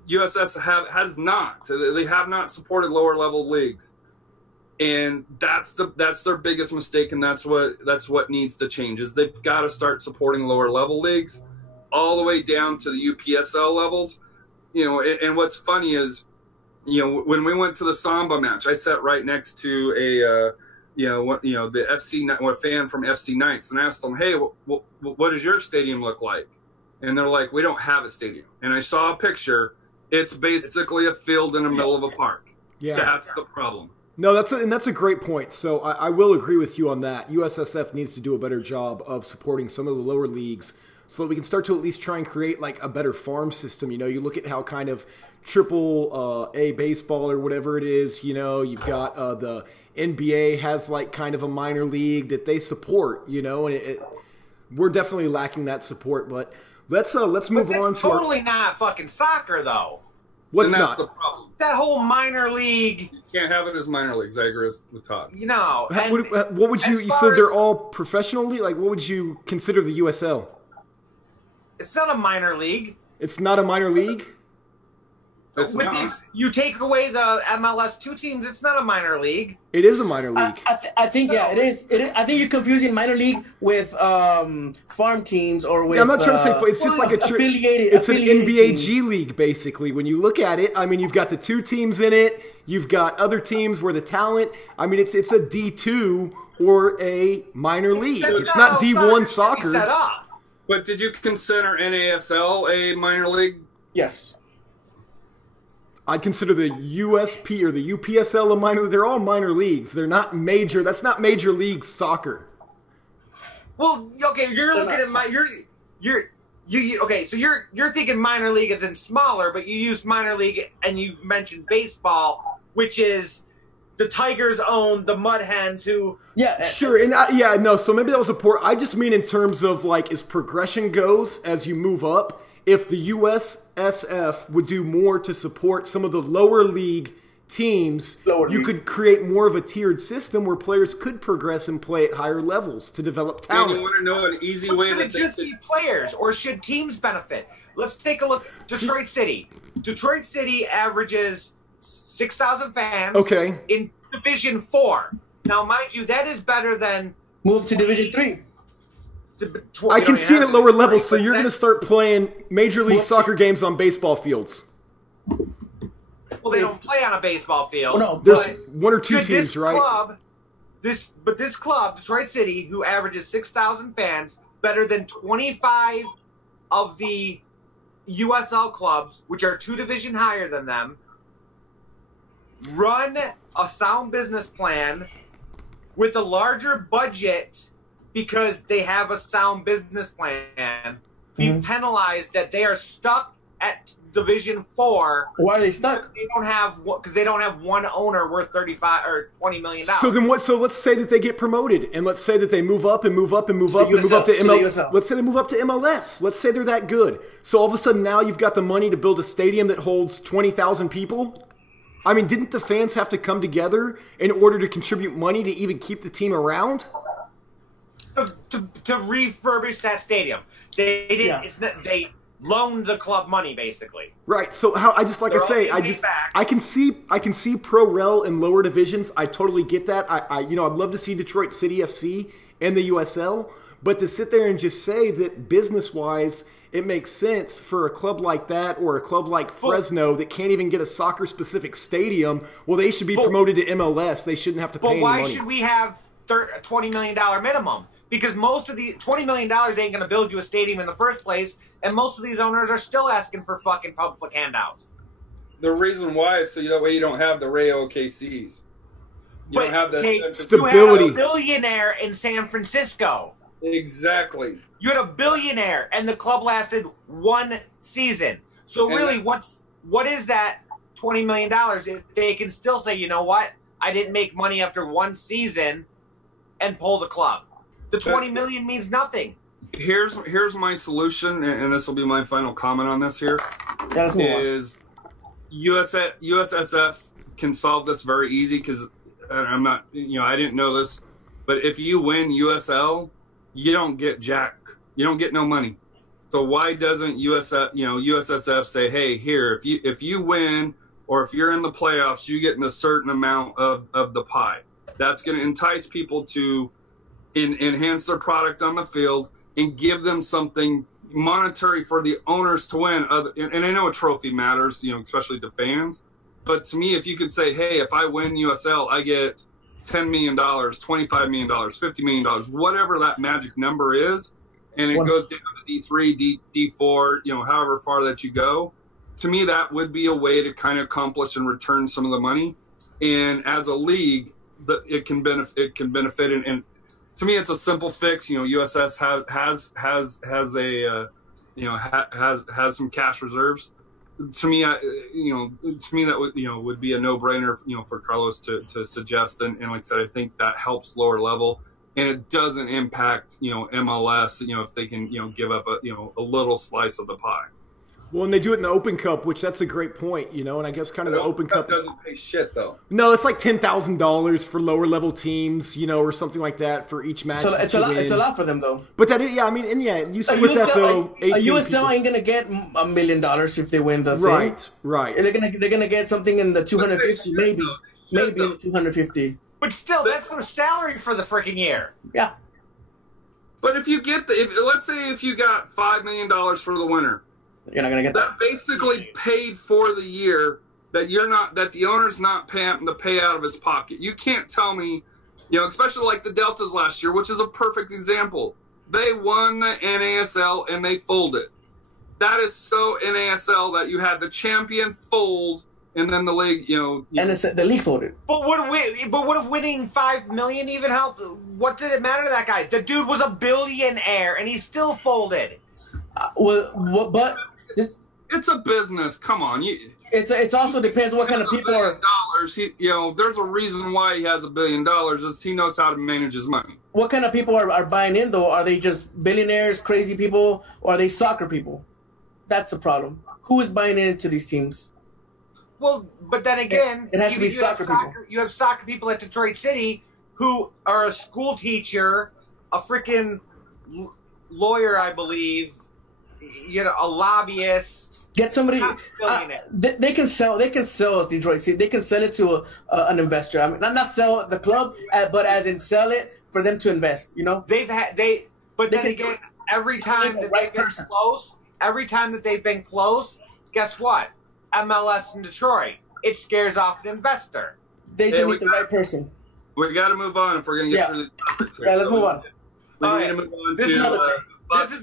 USS has not. They have not supported lower level leagues. And that's their biggest mistake, and that's what needs to change. Is they've got to start supporting lower level leagues, all the way down to the UPSL levels. And what's funny is, when we went to the Samba match, I sat right next to the FC fan from FC Knights, and I asked them, hey, what does your stadium look like? And they're like, we don't have a stadium. And I saw a picture. It's basically a field in the middle of a park. Yeah, that's the problem. No, that's a great point. So I will agree with you on that. USSF needs to do a better job of supporting some of the lower leagues so that we can start to at least try and create like a better farm system. You look at how kind of triple A baseball or whatever it is, you've got the NBA has like kind of a minor league that they support, and we're definitely lacking that support. But let's move on to totally not fucking soccer though. What's and not? that's the problem. That whole minor league. You can't have it as minor leagues. I agree with Todd. What would you said they're all professional league? Like, what would you consider the USL? It's not a minor league. It's not a minor league? You take away the MLS 2 teams, it's not a minor league. It is a minor league. I think it is. I think you're confusing minor league with farm teams or with. I'm not trying to say it's just like affiliated. It's an affiliated NBA teams. G League basically. When you look at it, I mean, you've got the 2 teams in it. You've got other teams where the talent. I mean, it's a D2 or a minor league. It's not D1 soccer. Set up. But did you consider NASL a minor league? Yes. I'd consider the USP or the UPSL a minor. They're all minor leagues. They're not major. That's not major league soccer. Well, okay, you're looking at okay. So you're thinking minor league is in smaller, but you use minor league and you mentioned baseball, which is the Tigers own the Mud Hens who. Yeah, sure, and no. So maybe that was a poor. I just mean in terms of like as progression goes as you move up. If the USSF would do more to support some of the lower league teams, you could create more of a tiered system where players could progress and play at higher levels to develop talent. You want to know an easy way should it just be players, or should teams benefit? Let's take a look. Detroit City. Detroit City averages 6,000 fans. Okay. In Division 4. Now, mind you, that is better than move to Division 3. I can see it at lower levels, so you're going to start playing Major League Soccer games on baseball fields. Well, they don't play on a baseball field. Well, no, there's 1 or 2 teams, right? This club, Detroit City, who averages 6,000 fans, better than 25 of the USL clubs, which are 2 division higher than them, run a sound business plan with a larger budget because they have a sound business plan, be penalized that they are stuck at Division 4. Why are they stuck? Because they don't have one owner worth $35 or $20 million. So then what? So let's say that they get promoted, and let's say that they move up and move up and move up and move up to MLS. Let's say they move up to MLS. Let's say they're that good. So all of a sudden now you've got the money to build a stadium that holds 20,000 people. I mean, didn't the fans have to come together in order to contribute money to even keep the team around? To refurbish that stadium, they didn't. Yeah. It's not, they loaned the club money basically. Right. So how I can see pro rel in lower divisions. I totally get that. I'd love to see Detroit City FC and the USL, but to sit there and just say that business wise it makes sense for a club like that or a club like Fresno that can't even get a soccer specific stadium, well, they should be promoted to MLS. They shouldn't have to pay any money. But why should we have $20 million minimum? Because most of the $20 million ain't going to build you a stadium in the first place, and most of these owners are still asking for fucking public handouts. The reason why is so that way you don't have the Ray OKCs. You don't have the stability. You had a billionaire in San Francisco. Exactly. You had a billionaire, and the club lasted 1 season. So really, what is that $20 million if they can still say, you know what, I didn't make money after 1 season and pull the club? The $20 million means nothing. Here's my solution, and this will be my final comment on this here. Is USSF can solve this very easy because I'm not, I didn't know this, but if you win USL, you don't get jack. You don't get no money. So why doesn't USSF say, hey, here, if you win or if you're in the playoffs, you get a certain amount of the pie. That's going to entice people to enhance their product on the field and give them something monetary for the owners to win. And I know a trophy matters, especially to fans. But to me, if you could say, hey, if I win USL, I get $10 million, $25 million, $50 million, whatever that magic number is, and it goes down to D3, D4, however far that you go. To me, that would be a way to kind of accomplish and return some of the money. And as a league, it can benefit. And to me, it's a simple fix. USS has some cash reserves. To me, that would be a no-brainer, for Carlos to suggest. And like I said, I think that helps lower level, and it doesn't impact MLS. If they can give up a little slice of the pie. Well, and they do it in the Open Cup, which that's a great point, and I guess kind of the Open Cup doesn't pay shit though. No, it's like $10,000 for lower level teams, or something like that for each match. So it's a lot for them though. But that is, you split that though. A USL ain't gonna get $1 million if they win the thing. Right. They're gonna get something in the 250, maybe 250. But still, that's their salary for the freaking year. Yeah. But if you get let's say if you got $5 million for the winner. You're not gonna get that. That basically paid for the year that the owner's not having to pay out of his pocket. You can't tell me, especially like the Deltas last year, which is a perfect example. They won the NASL and they folded. That is so NASL that you had the champion fold and then the league, and the league folded. But what if winning $5 million even helped? What did it matter to that guy? The dude was a billionaire and he still folded. But it's a business. Come on, it's also depends what kind of people are. Dollars. There's a reason why he has $1 billion. Is he knows how to manage his money. What kind of people are buying in though? Are they just billionaires, crazy people, or are they soccer people? That's the problem. Who is buying into these teams? Well, but then again, it has to be soccer people. You have soccer people at Detroit City who are a school teacher, a freaking lawyer, I believe. A lobbyist. Get somebody. They can sell. They can sell Detroit City. They can sell it to an investor. I mean, not sell the club, but as in sell it for them to invest. But then again, every time that they've been close, guess what? MLS in Detroit, it scares off an investor. They just need the right person. We got to move on if we're going to get through the topics. Yeah, let's move on. We need to move on This is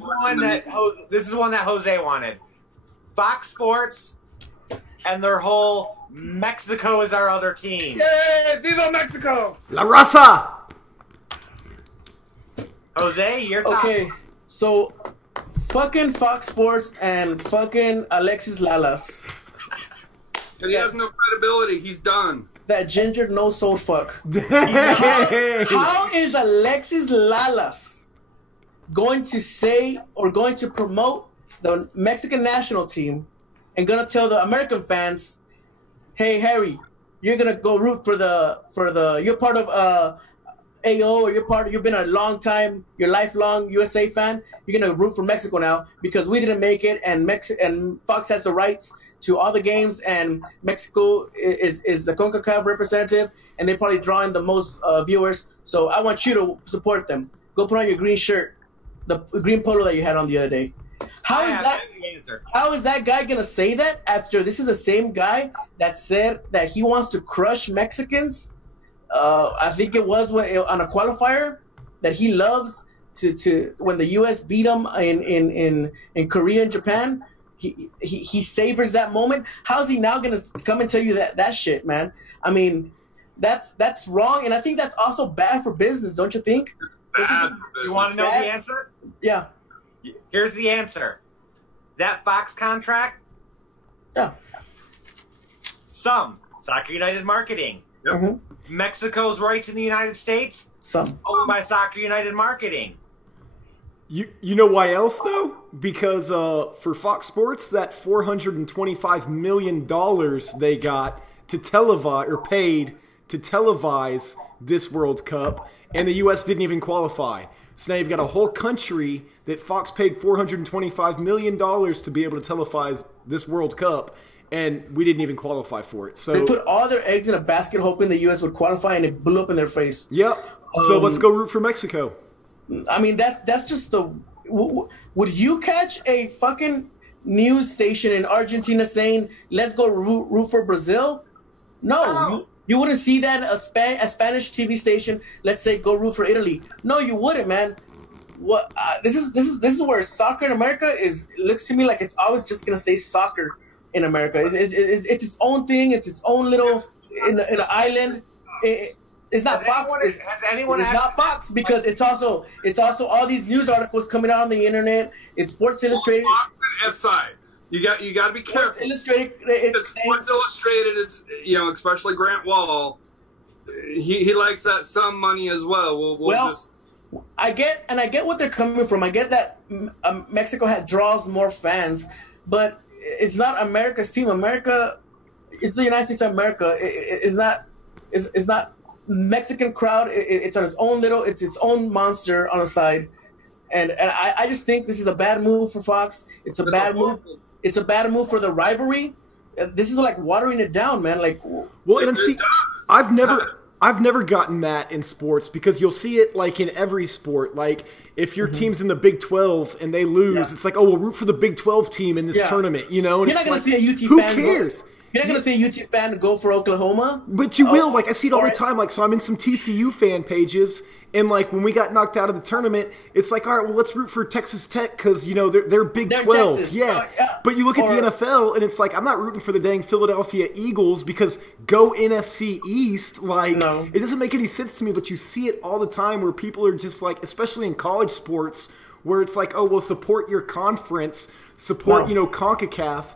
one that Jose wanted. Fox Sports and their whole Mexico is our other team. Yay! Viva Mexico! La Raza! Jose, you're top. Okay, so fucking Fox Sports and fucking Alexis Lalas. And he has no credibility. He's done. That ginger no soul fuck. Hey. How is Alexis Lalas going to say or going to promote the Mexican national team and gonna tell the American fans, hey Harry, you're gonna go root for the you're part of AO, or you've been a you're lifelong USA fan, you're gonna root for Mexico now because we didn't make it and Fox has the rights to all the games and Mexico is the CONCACAF representative and they probably draw in the most viewers, so I want you to support them. Go put on your green shirt, the green polo that you had on the other day. How is that guy gonna say that after this is the same guy that said that he wants to crush Mexicans? I think it was on a qualifier that he loves to when the U.S. beat him in Korea and Japan. He savors that moment. How's he now gonna come and tell you that shit, man? I mean, that's wrong, and I think that's also bad for business, don't you think? Bad for business. You want to know the answer? Yeah. Here's the answer. That Fox contract, Yeah. some Soccer United Marketing. Yep. Mm-hmm. Mexico's rights in the United States, Some. owned by Soccer United Marketing. You know why else though? Because for Fox Sports, that $425 million they got to televise or paid to televise this World Cup, and the U.S. didn't even qualify. So now you've got a whole country that Fox paid $425 million to be able to televise this World Cup, and we didn't even qualify for it. So They put all their eggs in a basket hoping the U.S. would qualify, and it blew up in their face. yep. So let's go root for Mexico. I mean, that's just the. Would you catch a fucking news station in Argentina saying, "Let's go root for Brazil"? No, you wouldn't see that a Spanish TV station. Let's say go root for Italy. No, you wouldn't, man. What this is where soccer in America looks to me like it's always just gonna stay soccer in America. It's its own thing. It's its own little in an island. It's not Fox. It's not Fox because it's also all these news articles coming out on the internet. It's Sports Illustrated. Fox and SI. You got to be careful. Sports Illustrated. Sports Illustrated is, especially Grant Wall. He likes that some money as well. I get what they're coming from. I get that Mexico draws more fans, but it's not America's team. America, it's the United States of America. It's not Mexican crowd. It's on its own it's its own monster on the side, and I just think this is a bad move for Fox. It's a bad move. It's a bad move for the rivalry. This is like watering it down, man. Like, well, and see, I've never gotten that in sports because you'll see it like in every sport. Like if your team's in the Big 12 and they lose, it's like, oh, we'll root for the Big 12 team in this tournament, And you're it's not gonna like, see a UT who fan. cares? You're not going to see a UT fan go for Oklahoma. But you will. Like, I see it all the time. Like, so I'm in some TCU fan pages, and, like, when we got knocked out of the tournament, it's like, all right, well, let's root for Texas Tech because, they're Big 12. Texas. Yeah. But you look at the NFL, and it's like, I'm not rooting for the dang Philadelphia Eagles because go NFC East. Like, It doesn't make any sense to me, but you see it all the time where people are just like, especially in college sports, where it's like, oh, well, support your conference, support, CONCACAF.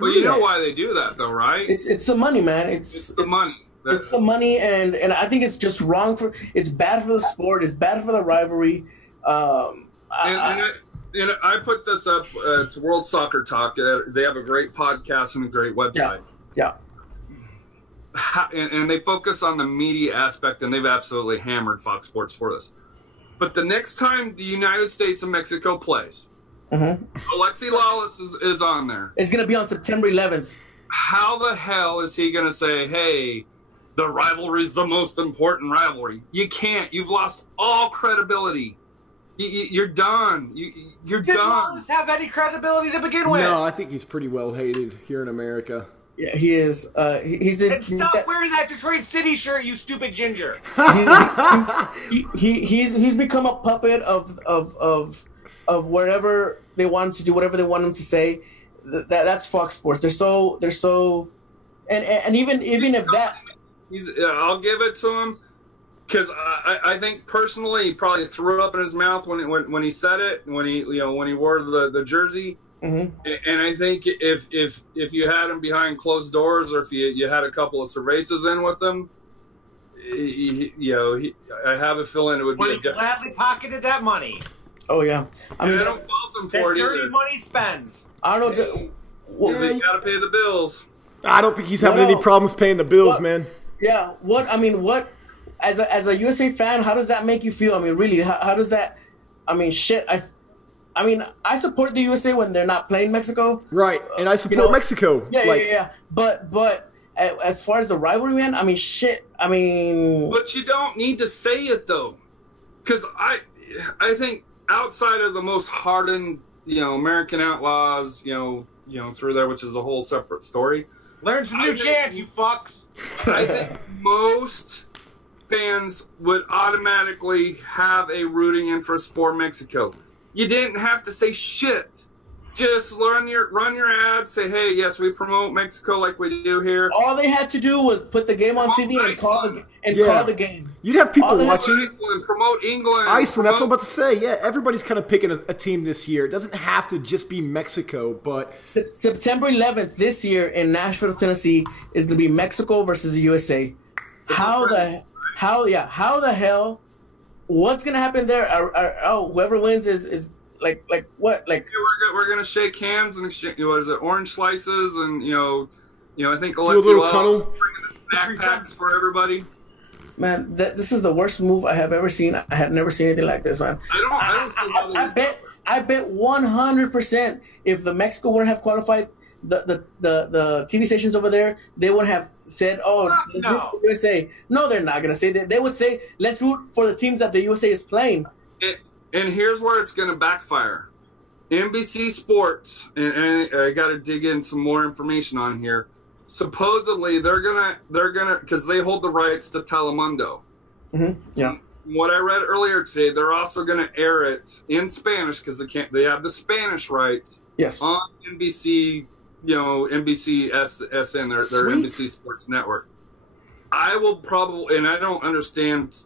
Well, you know why they do that, though, right? It's the money, man. It's the money. It's the money, and I think it's just wrong it's bad for the sport. It's bad for the rivalry. I put this up to World Soccer Talk. They have a great podcast and a great website. Yeah. And they focus on the media aspect, and they've absolutely hammered Fox Sports for this. But the next time the United States and Mexico plays, Alexi Lalas is on there. It's going to be on September 11th. How the hell is he going to say, hey, the rivalry is the most important rivalry? You can't. You've lost all credibility. You're done. You're done. Did Lalas have any credibility to begin with? No, I think he's pretty well hated here in America. Yeah, he is. Stop wearing that Detroit City shirt, you stupid ginger. He's become a puppet of wherever they want him to do whatever they want him to say. that's Fox Sports. They're so, and even if that, I'll give it to him. Because I think personally, he probably threw up in his mouth when he said it, when he wore the jersey. Mm-hmm. And I think if you had him behind closed doors, or if you had a couple of cervezas in with him, I have a feeling it would be. But he gladly pocketed that money. Oh yeah, I mean, I don't fault him for it dirty either. money spends. I don't know. They gotta pay the bills. I don't think he's having any problems paying the bills, man. Yeah. What as a USA fan, how does that make you feel? I mean, really, how does that? I mean, shit. I mean, I support the USA when they're not playing Mexico. Right, and I support Mexico. Yeah. But as far as the rivalry, man, I mean, shit. I mean, but you don't need to say it though, because I think outside of the most hardened, American outlaws, through there, which is a whole separate story. Learn some new chants, you fucks. I think most fans would automatically have a rooting interest for Mexico. You didn't have to say shit. Just run your ads. Say, hey, yes, we promote Mexico like we do here. All they had to do was put the game on TV and call the game. You'd have people watching. Iceland, promote England. Iceland. That's what I'm about to say. Yeah, everybody's kind of picking a team this year. It doesn't have to just be Mexico, but September 11th this year in Nashville, Tennessee, is going to be Mexico versus the USA. How the hell? What's going to happen there? Whoever wins is. Like what? Like we're gonna shake hands and exchange. What is it? Orange slices and I think do a little tunnel. Backpacks for everybody. Man, this is the worst move I have ever seen. I have never seen anything like this, man. I bet 100% if the Mexico wouldn't have qualified, the TV stations over there, they would have said, "Oh, this is the USA." No, they're not gonna say that. They would say, "Let's root for the teams that the USA is playing." And here's where it's going to backfire. NBC Sports, and I got to dig in some more information on here. Supposedly, they're gonna, because they hold the rights to Telemundo. Mm-hmm. Yeah. What I read earlier today, they're also going to air it in Spanish because they have the Spanish rights. Yes. On NBC, NBC SN, their NBC Sports Network. I will probably, and I don't understand,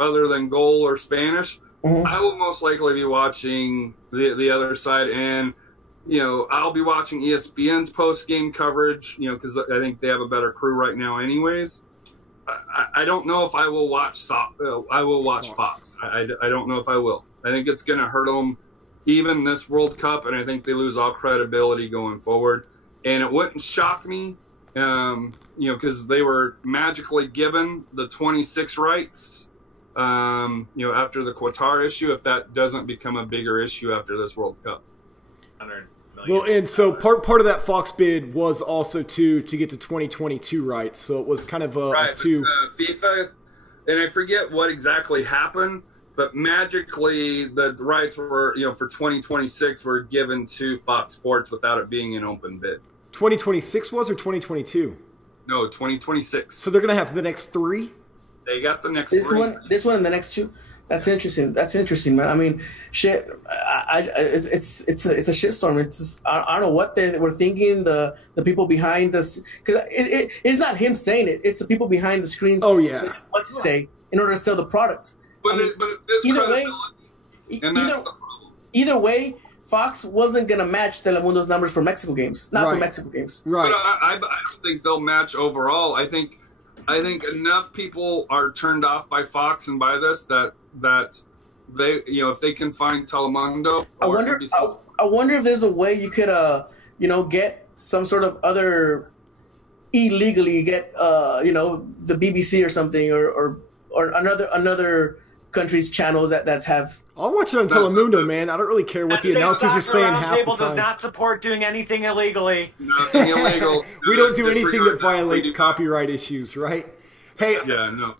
other than goal or Spanish. Mm-hmm. I will most likely be watching the other side, and I'll be watching ESPN's post game coverage. Because I think they have a better crew right now, anyways. I don't know if I will watch. I will watch Fox. I don't know if I will. I think it's going to hurt them, even this World Cup, and I think they lose all credibility going forward. And it wouldn't shock me, because they were magically given the 26 rights. After the Qatar issue, if that doesn't become a bigger issue after this World Cup. Well, and so part of that Fox bid was also to get the 2022 rights, so it was kind of a FIFA, and I forget what exactly happened, but magically the rights were, for 2026 were given to Fox Sports without it being an open bid. 2026 was, or 2022? No, 2026. So they're going to have the next 3? They got the next this 3. This one and the next 2. That's interesting, man. I mean, shit. It's a shitstorm. It's just, I don't know what they were thinking. The people behind this, because it's not him saying it. It's the people behind the screens. Oh yeah. What to say in order to sell the product. But it's either way, and that's the problem. Either way, Fox wasn't gonna match Telemundo's numbers for Mexico games, not for Mexico games. Right. But I don't think they'll match overall. I think enough people are turned off by Fox and by this that they, if they can find Telemundo or NBC. I wonder if there's a way you could, get some sort of other illegally get, the BBC or something or another country's channels that have. I'll watch it on Telemundo, man. I don't really care what the announcers are saying half the time. Does not support doing anything illegally. Nothing illegal. We don't do anything that violates copyright issues, right? Hey,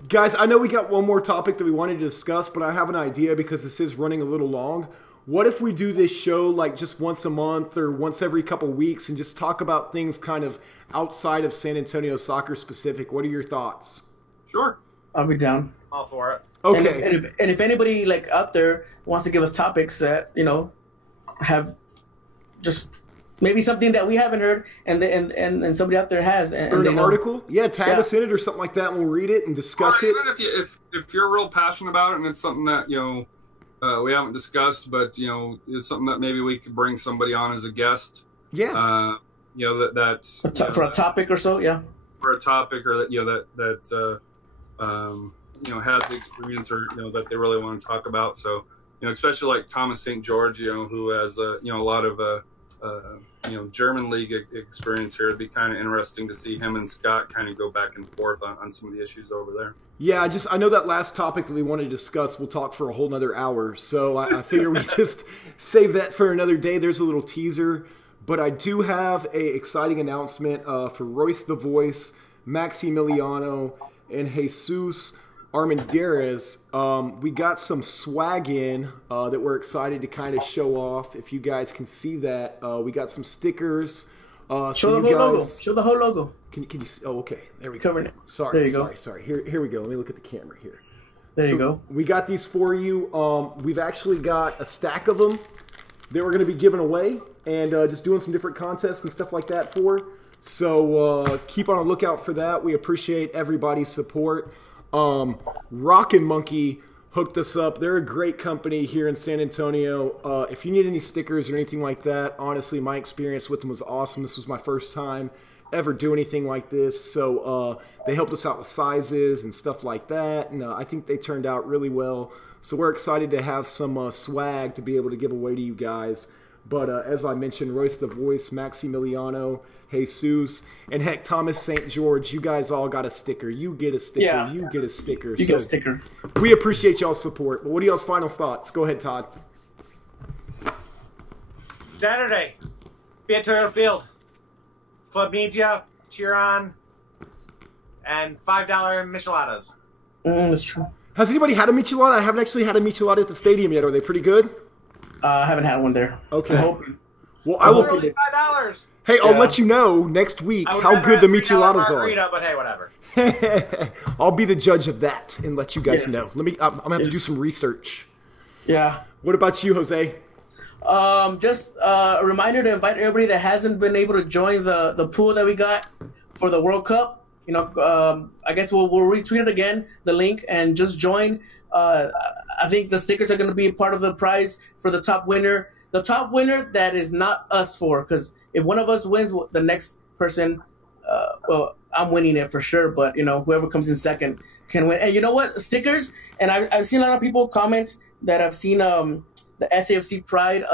guys, I know we got one more topic that we wanted to discuss, but I have an idea because this is running a little long. What if we do this show like just once a month or once every couple weeks and just talk about things kind of outside of San Antonio soccer specific? What are your thoughts? Sure. I'll be down. All for it. Okay. And if anybody like out there wants to give us topics that, have just maybe something that we haven't heard, and somebody out there has. And Or they an know. article. Yeah, tag us in it or something like that, and we'll read it and discuss Or it. even if you're real passionate about it and it's something that we haven't discussed, but it's something that maybe we could bring somebody on as a guest. Yeah. That's For a topic or so, yeah. for a topic, or that has the experience, or that they really want to talk about. So especially like Thomas St. George, who has a lot of German league experience here. It'd be kind of interesting to see him and Scott kind of go back and forth on some of the issues over there. Yeah, I know that last topic that we wanted to discuss, we'll talk for a whole nother hour. So I figure we just save that for another day. There's a little teaser. But I do have a exciting announcement for Royce the Voice, Maximiliano, and Jesus Armendariz. We got some swag in that we're excited to kind of show off. If you guys can see that, we got some stickers. Show the whole logo. Show the whole logo. Can you see? Oh, okay. There we go. Covering it. Sorry, There you go. sorry. Here we go. Let me look at the camera here. There you go. We got these for you. We've actually got a stack of them that we're going to be giving away and just doing some different contests and stuff like that for. So keep on the lookout for that. We appreciate everybody's support. Rockin' Monkey hooked us up. They're a great company here in San Antonio. If you need any stickers or anything like that, honestly, my experience with them was awesome. This was my first time ever do anything like this. So they helped us out with sizes and stuff like that. And I think they turned out really well. So we're excited to have some swag to be able to give away to you guys. But as I mentioned, Royce the Voice, Maximiliano, Jesus, and heck, Thomas St. George, you guys all got a sticker. You get a sticker. Yeah. You get a sticker. You get a sticker. We appreciate y'all's support. But what are y'all's final thoughts? Go ahead, Todd. Saturday, be at Toyota Field. Club needs ya. Cheer on. And $5 micheladas. That's true. Has anybody had a michelada? I haven't actually had a michelada at the stadium yet. Are they pretty good? I haven't had one there. Okay. I'm hoping. Well, I will. Only $5. Hey, I'll Yeah. let you know next week I would how rather good the have $3 micheladas margarita, but hey, whatever. are. I'll be the judge of that and let you guys Yes. know. I'm gonna have to do Yes. some research. Yeah. What about you, Jose? Just a reminder to invite everybody that hasn't been able to join the pool that we got for the World Cup. I guess we'll retweet it again, the link, and just join. I think the stickers are going to be a part of the prize for the top winner. The top winner that is not us four, because if one of us wins, the next person, I'm winning it for sure. But whoever comes in second can win. And you know what? Stickers. And I've seen a lot of people comment that I've seen the SAFC Pride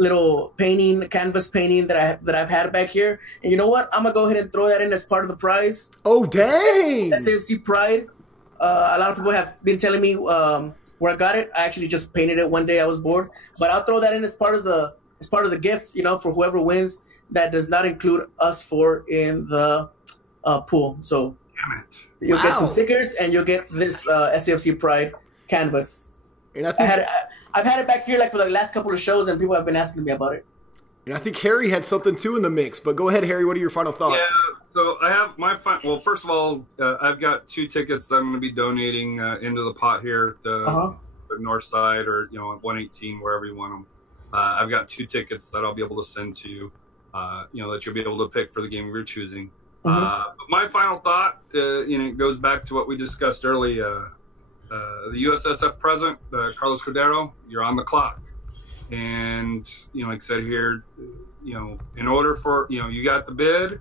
little painting, canvas painting that I've had back here. And you know what? I'm gonna go ahead and throw that in as part of the prize. Oh, dang! SAFC Pride. A lot of people have been telling me where I got it. I actually just painted it one day. I was bored, but I'll throw that in as part of the gift. For whoever wins. That does not include us four in the pool. So Damn it. you'll get Wow. some stickers and you'll get this SAFC Pride canvas. And I think I've had it back here like for the last couple of shows, and people have been asking me about it. Harry had something too in the mix. But go ahead, Harry. What are your final Yeah, thoughts? so I have well, first of all, I've got 2 tickets that I'm going to be donating into the pot here, the North Side or 118, wherever you want them. I've got 2 tickets that I'll be able to send to you, that you'll be able to pick for the game you're choosing. But my final thought, goes back to what we discussed earlier. The USSF president, Carlos Cordero, you're on the clock. And, like I said here, in order for, you got the bid,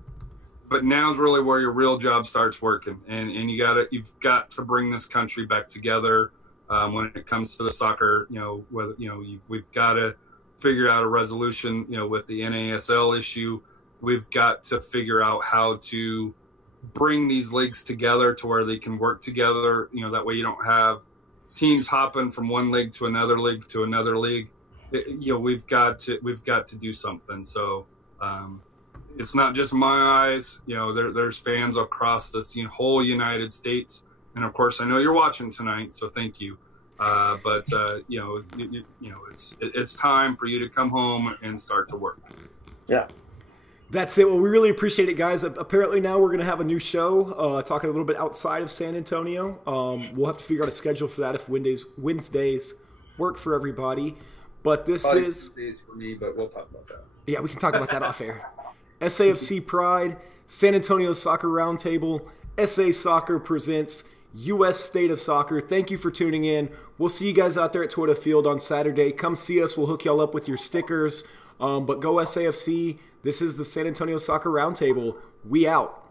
but now's really where your real job starts working. And you've got to bring this country back together when it comes to the soccer, we've got to figure out a resolution, with the NASL issue. We've got to figure out how to bring these leagues together to where they can work together. That way you don't have teams hopping from one league to another league to another league. We've got to do something. So it's not just my eyes. There's fans across this whole United States, and of course I know you're watching tonight, so thank you. But it's time for you to come home and start to work. Yeah. That's it. Well, we really appreciate it, guys. Apparently now we're going to have a new show talking a little bit outside of San Antonio. We'll have to figure out a schedule for that if Wednesdays work for everybody. But this is days for me, but we'll talk about that. Yeah, we can talk about that off air. SAFC Pride, San Antonio Soccer Roundtable, SA Soccer presents U.S. State of Soccer. Thank you for tuning in. We'll see you guys out there at Toyota Field on Saturday. Come see us. We'll hook y'all up with your stickers. But go SAFC. This is the San Antonio Soccer Roundtable. We out.